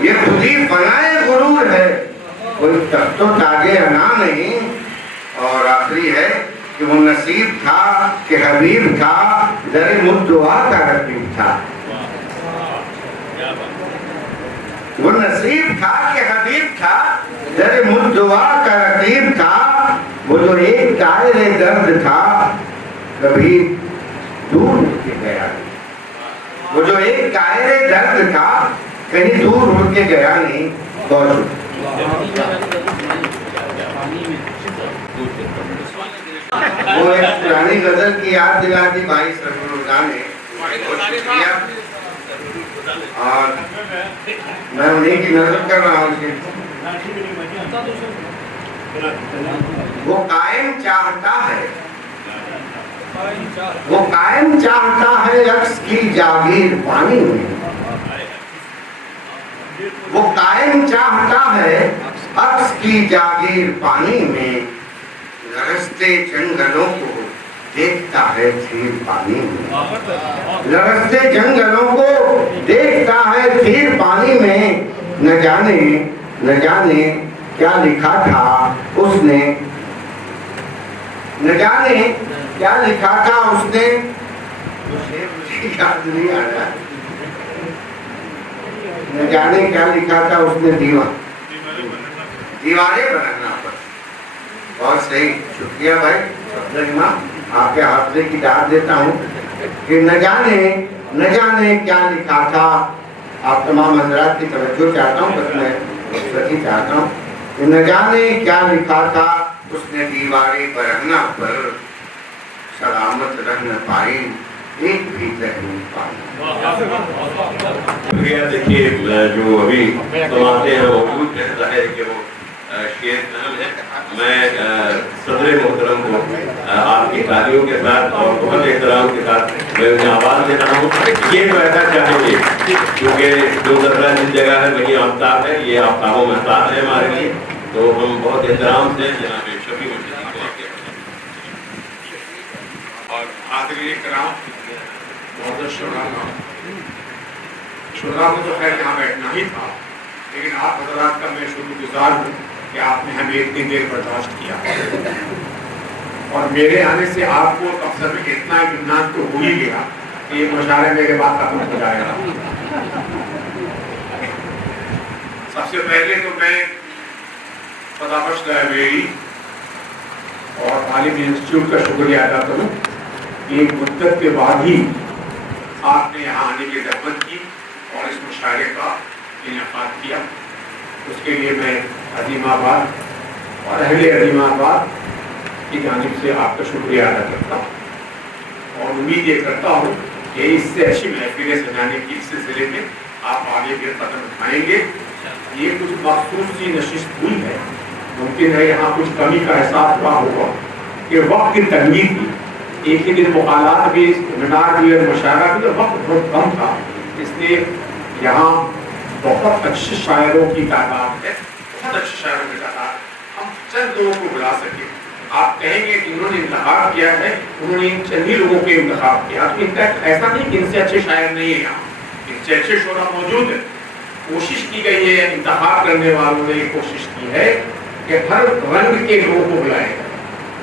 ये खुदी फनाए गुरूर है, कोई तख्त ताजे अना नहीं। और आखिरी है कि वो नसीब था कि हबीब था, दरे मुद्दुआ का रकीब था। वो नसीब था कि हबीब था, दरे मुद्दुआ का रकीब था। वो जो एक दायरे दर्द था, कभी दूर उठ के गया नहीं। वो जो एक दायरे दर्द था, कहीं दूर उठ के गया नहीं। बहुत वो एक पुरानी गजल की याद दिला दी भाई सरफरोज़ा ने, और मैं उन्हीं की नजर कर रहा हूँ। वो कायम चाहता है, वो कायम चाहता है अक्स की जागीर पानी में। वो कायम चाहता है अक्स की जागीर पानी में, लरसते जंगलों को देखता है थीर पानी में। लरसते जंगलों को देखता है थीर पानी में। न जाने क्या लिखा था उसने, न जाने क्या लिखा था उसने, याद नहीं आ रहा। न जाने क्या लिखा था उसने दीवारें बनाना पर। बहुत सही, शुक्रिया भाई इमाम, आपके हाफिज़े की दाद देता हूँ कि न जाने क्या लिखा था। आप तमाम हज़रात की तवज्जो चाहता हूँ, बस मैं सही चाहता हूँ कि न जाने क्या लिखा था उसने दीवारें बरहना पर, सलामत रह न पाई एक भी तहरीर पाई। देखिए जो अभी समाते हैं मौजूद रहता है कि वो शेर अहम है। मैं सदर मोहतरम को आपकी तालियों के साथ और बहुत एहतराम के साथ मैं उन्हें आवाज़ देता हूँ। ये तो ऐसा चाहेंगे क्योंकि जो जर्रा जिस जगह है वही आफ्ताब है, ये आफ्ताबों में साथ है हमारे लिए। तो हम बहुत एहतराम से जनाब शफी मुर्शिदी को आगे और हाज़िरीन इकराम, शुरा को तो खैर यहाँ बैठना ही था, लेकिन आप हज़रात का मैं शुक्रगुज़ार हूँ कि आपने हमें इतनी देर बर्दाश्त किया और मेरे आने से आपको कम से कम इतना इत्मीनान तो हो ही गया कि ये मुशायरा मेरे बात खत्म हो जाएगा। सबसे पहले तो मैं फदाबख्श लाइब्रेरी और तालीम इंस्टीट्यूट का शुक्रिया अदा करूँ। एक मुद्दत के बाद ही आपने यहाँ आने की ज़हमत की और इस मुशायरे का इनेकाद किया, उसके लिए मैं अज़ीमाबाद और अहले अज़ीमाबाद की जानिब से आपका शुक्रिया अदा करता हूँ और उम्मीद ये करता हूँ कि इससे अच्छी महफिलें सजाने की सिलसिले में आप आगे भी कदम उठाएंगे। ये कुछ मखसूस सी नशिस्त हुई है, मुमकिन है यहाँ कुछ कमी का एहसास हुआ होगा कि वक्त की तंगी थी, एक ही दिन मुकालात भी, सेमिनार भी और मुशायरा भी, तो वक्त बहुत कम था, इसलिए यहाँ बहुत अच्छे शायरों की तादाद है, बहुत अच्छे शायरों की तादाद, हम चंद लोगों को बुला सके। आप कहेंगे कि उन्होंने इंतखाब किया है, उन्होंने इन चंद ही लोगों के इंतखाब किया, तो इनका ऐसा नहीं कि इनसे अच्छे शायर नहीं है, यहाँ इनसे अच्छे शोरा मौजूद है, कोशिश की गई है, इंतखाब करने वालों ने कोशिश की है कि हर रंग के लोगों को बुलाया जाए,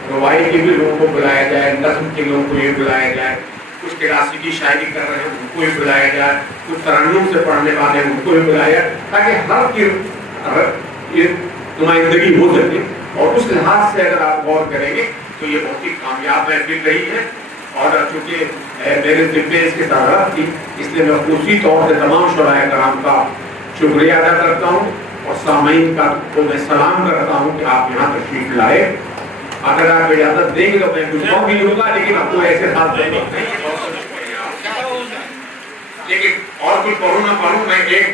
रवाई के भी लोगों को बुलाया जाए, नज़्म के लोगों को भी बुलाया जाए, कुछ क्लासिकी शायरी कर रहे हैं उनको भी बुलाया जाए, कुछ तरन्नुम से पढ़ने वाले हैं उनको भी बुलाया जाए, ताकि हर की नुमाइंदगी हो सके। और उस लिहाज से अगर आप गौर करेंगे तो ये बहुत ही कामयाब महफिल रही है। और चूँकि मेरे ज़िम्मे इसकी सरहद थी, इसलिए मैं खुशी तौर से तमाम शुराए कराम का शुक्रिया अदा करता हूँ और सामीन का को मैं सलाम करता हूँ कि आप यहाँ तशरीफ लाए। अगर आप इजाज़त देंगे तो मैं कुछ और भी लूँगा, लेकिन आपको ऐसे साथ नहीं, लेकिन और कुछ पढ़ूँ ना पढ़ूँ, मैं एक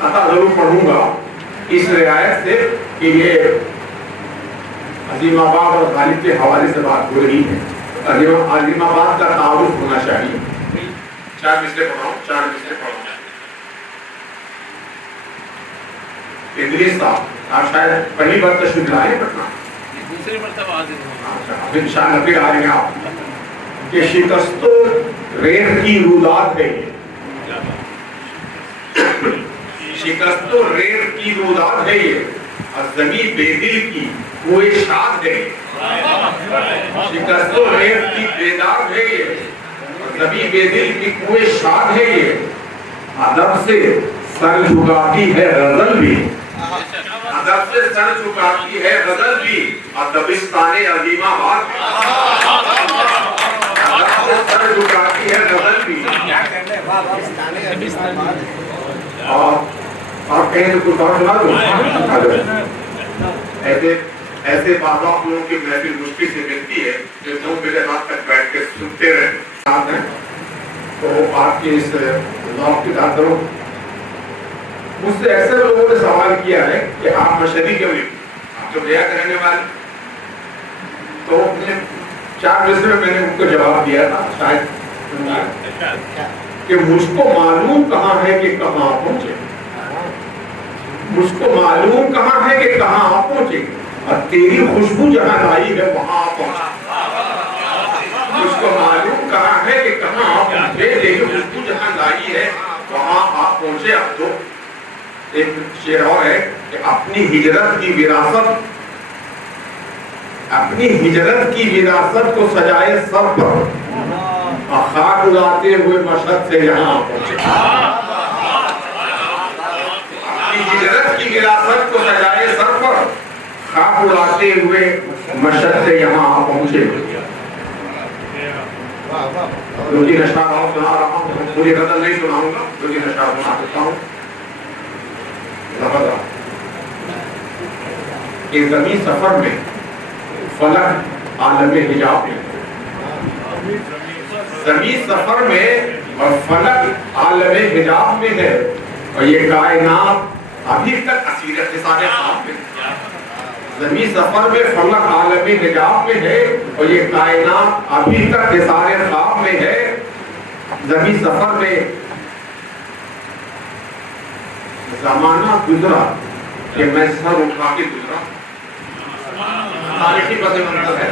खता जरूर पढ़ूंगा इस रियायत से कि ये अजीमाबाद और गालिब के हवाले से बात हो रही है। अजीमाबाद का तारुफ होना चाहिए। 4 मिसरे पढ़ाऊं, 4 मिसरे पढ़ाऊं। इदरीस साहब, आप शायद पहली बार तशरीफ लाए पटना, दूसरी मरतबा हाजिर इंशाअल्लाह फिर आएंगे आप। कि शिकस्तो रेत की रुदात है ये, शिकस्तो रेत की रुदात है ये, और ज़मीं बेदिल की कोई शाद है, शिकस्तो रेत की बेदाग है ये, और ज़मीं बेदिल की कोई शाद है ये, अदब से सर झुकाती है गजल भी, अदब से सर झुकाती है गजल भी, और दबिस्ताने अजीमाबाद सर झुकाती है गजल भी। और कहीं तो कुछ और सुना दो। ऐसे बाबा लोगों की महफिल मुश्किल से मिलती है जो 9 बजे रात तक बैठ के सुनते रहे। तो आपके इस ब्लॉग की बात करो, मुझसे ऐसे लोगों ने सवाल किया है कि आप मशहरी क्यों नहीं, आप तो दया करने वाले। तो 4 मिसरे में मैंने उनको जवाब दिया था, शायद कि मुझको मालूम कहाँ है कि कहाँ पहुंचे, मुझको मालूम कहाँ है कि कहाँ आप पहुंचे, और तेरी खुशबू जहाँ लाई है वहां आप पहुंचे। मुझको मालूम कहाँ है कि कहाँ आप पहुंचे, तेरी खुशबू जहाँ लाई है वहां आप पहुंचे। अब तो एक शेर और है कि अपनी हिजरत की विरासत, अपनी हिजरत की विरासत को सजाए सर पर, खाक उड़ाते हुए मशहद से यहाँ पहुंचे। अपनी हिजरत की विरासत को सजाए सर पर, खाक उड़ाते हुए मशहद से यहाँ पहुंचे। दो तीन अशआर सुना रहा हूँ, मुझे गजल नहीं सुनाऊंगा, 2-3 अशआर सुना देता हूँ। कि ज़मीं सफर में फलक आलमे हिजाब में, ज़मीं सफर में और फलक आलमे हिजाब में है, और ये कायनात अभी तक असीर ख़िसारे ख्वाब में। ज़मीं सफर में फलक आलमे हिजाब में है, और ये कायनात अभी तक ख़िसारे ख्वाब में है। ज़मीं सफर में ज़माना गुजरा कि मैं सर उठा के गुजरा, तारीखी मतलब है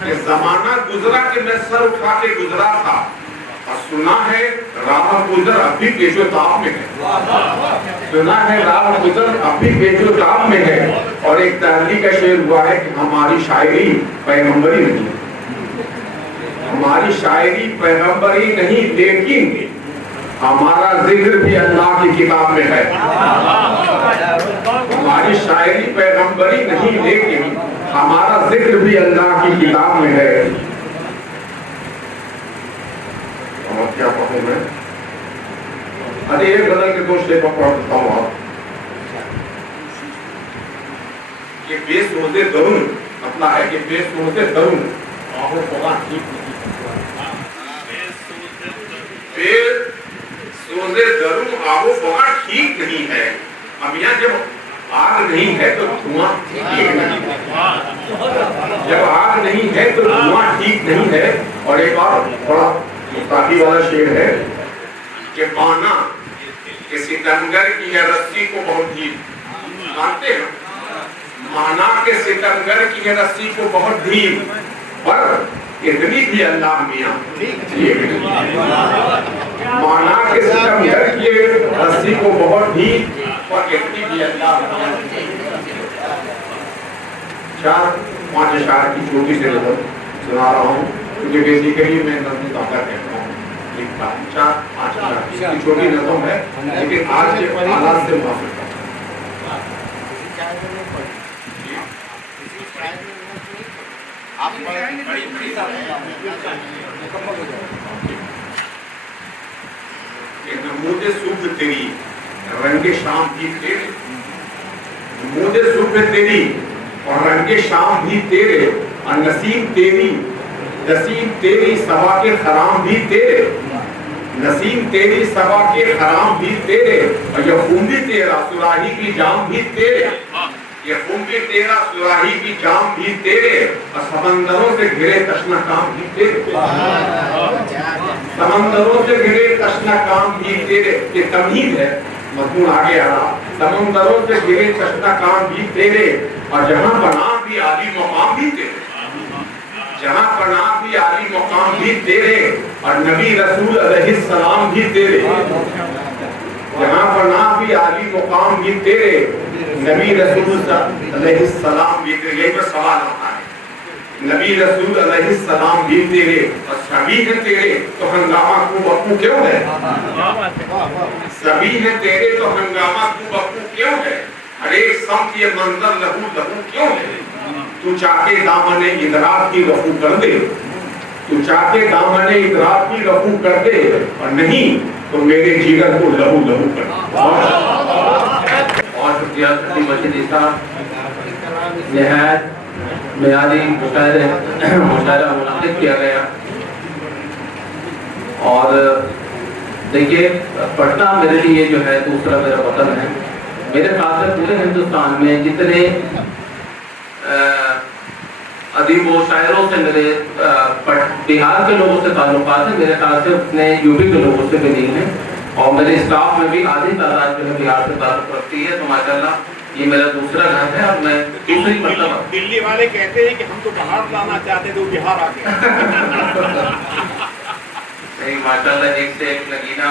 कि ज़माना गुजरा कि मैं सर उठा के गुजरा था, और सुना है राह गुजर अभी पेशोताब में है, सुना है राह गुजर अभी पेशोताब में है। और एक तहरीर का शेर हुआ है कि हमारी शायरी पैगंबरी नहीं, हमारी शायरी पैगंबरी नहीं, लेकिन हमारा जिक्र भी अल्लाह की किताब में है। हमारी शायरी पैगंबरी नहीं, लेकिन हमारा जिक्र भी अल्लाह की किताब में है। और क्या कहूँ मैं, अरे एक गजल के 2 शेर पढ़ देता हूँ आप। कि बेसोज़े दरुन, अपना है कि बेसोज़े दरुन आहो पगा ठीक सोज़े दरुन आहो पगा ठीक नहीं है। अब यहाँ जब आग नहीं है तो धुआं ठीक नहीं है, जब आग नहीं है तो धुआं ठीक नहीं है। और एक और बड़ा मुस्ताकी वाला शेर है कि माना कि सितमगर की है रस्सी को बहुत ढील, मानते हैं, माना के सितमगर की है रस्सी को बहुत ढील, पर इतनी भी अल्लाह मियां माना के सितमगर की रस्सी को बहुत 4-5 اشعار کی چھوٹی سی نظم سنا رہا ہوں کیونکہ بیسیکلی میں نظم داخلہ کہتا ہوں لکھتا ہوں 4-5 اشعار کی چھوٹی نظم ہے لیکن آج کے حالات سے موافق ہے. نمود صبح تیری رنگ شام بھی تیرے نمود صبح تیری اور رنگ شام بھی تیرے اور نسیم تیری صبا کے خرام بھی تیرے نسیم تیری صبا کے خرام بھی تیرے اور یہ خون بھی تیرا سراہی کی جام بھی تیرے یہ خون بھی تیرا سراہی کی جام بھی تیرے اور سمندروں سے گھرے تشنہ کام بھی تیرے سمندروں سے گھرے تشنہ کام بھی تیرے. یہ تمہید ہے مضمون آگے آ رہا سمندروں سے گھرے تشنہ کام بھی تیرے اور جہاں پناہ بھی عالی مقام بھی تیرے جہاں پناہ بھی عالی مقام بھی تیرے اور نبی رسول علیہ السلام بھی تیرے جہاں پناہ بھی عالی مقام بھی تیرے نبی رسول علیہ السلام بھی تیرے. یہی پر سوال ہوتا ہے نبی رسول علیہ السلام بھی تیرے اور سبھی ہے تیرے تو ہنگامہ کو بکو کیوں ہے سبھی ہے تیرے تو ہنگامہ کو بکو کیوں ہے ہر ایک سمت یہ منظر لہو لہو کیوں ہے تو چاہے دامن ادراک کی رفو کر دے تو چاہے دامن ادراک کی رفو کر دے اور نہیں تو میرے جگر کو لہو لہو کر دے. اور شکریہ سٹی مشہدی صاحب نہایت معیاری مشاعرہ منعقد کیا گیا. اور دیکھیے پٹنہ میرے لیے جو ہے دوسرا میرا وطن ہے. میرے خیال سے پورے ہندوستان میں جتنے ادیب و شاعروں سے میرے بہار کے لوگوں سے تعلقات ہیں میرے خیال سے اتنے یو پی کے لوگوں سے بھی نہیں ہیں. اور میرے اسٹاف میں بھی آدھی تعداد جو ہے بہار سے تعلق رکھتی ہے. تو ماشاء اللہ یہ میرا دوسرا گھر ہے اور میں دوسری مرتبہ دلی والے کہتے ہیں کہ ہم تو باہر لانا چاہتے تھے وہ بہار آ گئے. نہیں ماشاء اللہ ایک سے ایک نگینہ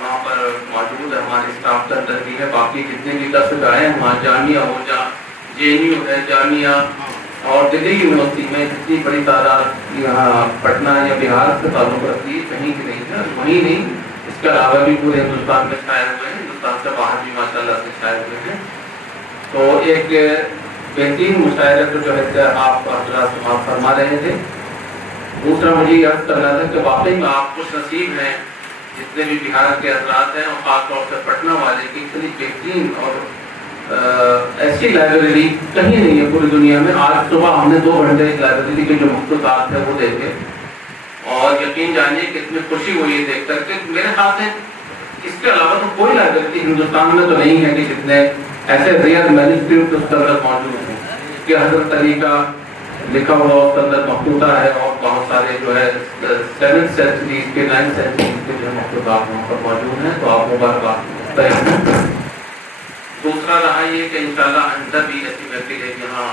وہاں پر موجود ہے ہمارے اسٹاف کے اندر بھی ہے. باقی جتنے بھی 10 جگہیں ہیں وہاں جامعہ ہو جا جے این یو ہے جامعہ اور دلی یونیورسٹی میں جتنی بڑی تعداد یہاں پٹنہ یا بہار سے تعلق رکھتی ہے کہیں کی نہیں ہے. وہیں نہیں اس کے علاوہ بھی پورے ہندوستان میں چھائے ہوئے ہیں ہندوستان سے باہر بھی ماشاء اللہ سے چھائے ہوئے ہیں. تو ایک بہترین مشاعرے کو جو ہے آپ حضرات سماعت فرما رہے تھے. دوسرا مجھے یہ عرض کرنا تھا کہ واقعی میں آپ خوش نصیب ہیں جتنے بھی بہار کے حضرات ہیں اور خاص طور سے پٹنہ والے کی اتنی بہترین اور ایسی لائبریری کہیں نہیں ہے پوری دنیا میں. آج صبح ہم نے 2 گھنٹے لائبریری کے جو مخصوصات ہیں وہ دیکھے اور یقین جانیے کتنی خوشی ہوئی دیکھ کر کہ میرے خیال سے اس کے علاوہ تو کوئی لائبریری ہندوستان میں تو نہیں ہے کہ جتنے ایسے ریئر مینuscript اس کے اندر موجود ہیں کہ حضرت علی کا لکھا ہوا اس کے اندر مخطوطہ ہے اور بہت سارے جو ہے 7th century کے 9th century کے جو مخطوطات وہاں پر موجود ہیں. تو آپ مبارکباد ہیں. دوسرا رہا یہ کہ انشاءاللہ آئندہ بھی ایسی محفلیں یہاں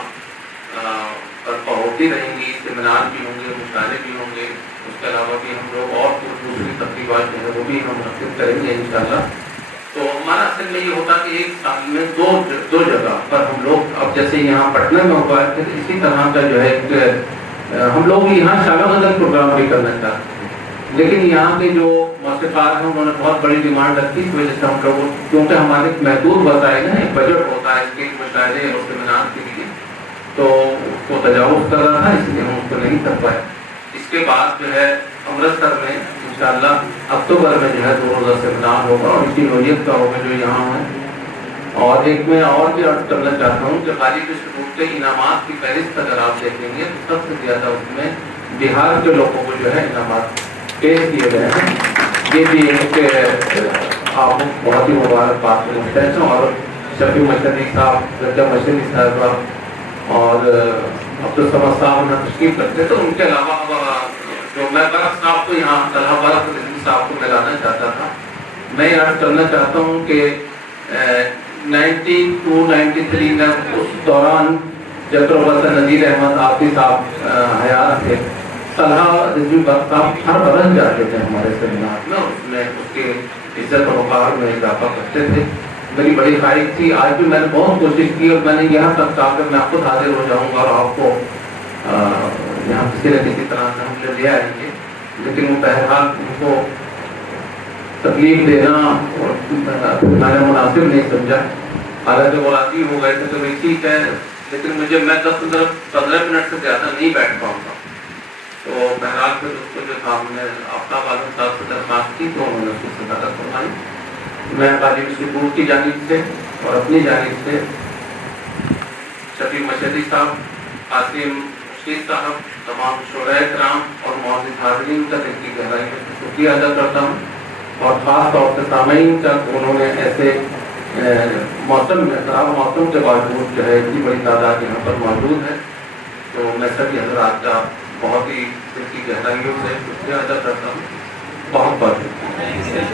برپا ہوتی رہیں گی. سیمینار بھی ہوں گے مشاعرے بھی ہوں گے. اس کے علاوہ بھی ہم لوگ اور دوسری تقریبات جو ہے وہ بھی ہم منعقد کریں گے انشاءاللہ. تو ہمارا اصل میں یہ ہوتا کہ ایک سال میں دو جگہ پر ہم لوگ اب جیسے یہاں پٹنہ میں ہوا ہے اسی طرح کا جو ہے ہم لوگ یہاں شعبہ غزل پروگرام بھی کرنا چاہتے ہیں. لیکن یہاں کے جو موسیقار ہیں انہوں نے بہت بڑی ڈیمانڈ رکھی اس وجہ سے ہم لوگ کیونکہ ہمارے محدود وسائل ہیں ایک بجٹ ہوتا ہے اس کے مشاعرے اور سیمینار کے لیے تو اس کو تجاوز کر رہا تھا اس لیے ہم اس کو نہیں کر پائے. اس کے بعد جو ہے امرتسر میں انشاءاللہ اکتوبر میں جو ہے 2 روزہ سیمینار ہوگا اور اسی نوعیت کا ہوگا جو یہاں ہے. اور ایک میں اور بھی عرض کرنا چاہتا ہوں کہ غالب شروط کے انعامات کی فہرست اگر آپ دیکھیں گے تو سب سے زیادہ اس میں بہار کے لوگوں کو جو ہے انعامات پیش کیے گئے ہیں. یہ بھی ایک آپ بہت ہی مبارکباد کے مستحق ہیں. اور شفیع مشہدی صاحب رجب مشہدی صاحب اور عبدالصمد صاحب یہاں تشریف رکھتے تو ان کے علاوہ جو میں برق صاحب کو یہاں طلحہ برق صاحب کو ملانا چاہتا تھا. میں یاد کرنا چاہتا ہوں کہ 92-93 میں اس دوران جب پروفیسر نذیر احمد آفی صاحب حیات تھے طلحہ رضوی برق صاحب ہر برس جاتے تھے ہمارے سیمینار میں. اس میں اس کے عزت و وقار میں اضافہ کرتے تھے. मेरी बड़ी ख्वाहिश थी, आज भी मैंने बहुत कोशिश की और मैंने यहाँ तक कहा कि मैं खुद हाजिर हो जाऊँगा और आपको यहाँ किसी न किसी तरह से हम ले आएंगे, लेकिन वो बहरहाल उनको तकलीफ देना और मैंने मुनासिब नहीं समझा। हालांकि वो राजी हो गए थे तो भाई ठीक है, लेकिन मुझे मैं 10-15 मिनट से ज़्यादा नहीं बैठ पाऊँगा। तो बहरहाल फिर उसको जो था हमने आफ्ताब आलम साहब से दरख्वास्त की तो उन्होंने उसको सदाकत फरमाई। मैं गाजी स्कूल की जानिब से और अपनी जानिब से शफी मशहदी साहब, कासिम मुशीद साहब, तमाम शुराए कराम और मौजूद हाज़रीन का दिल की गहराई में शुक्रिया अदा करता हूँ और ख़ास तौर से सामईन का उन्होंने ऐसे मौसम में, खराब मौसम के बावजूद जो है इतनी बड़ी तादाद यहाँ पर मौजूद है। तो मैं सभी हज़रात का बहुत ही दिल की गहराइयों से शुक्रिया अदा करता हूँ। बहुत बहुत शुक्रिया।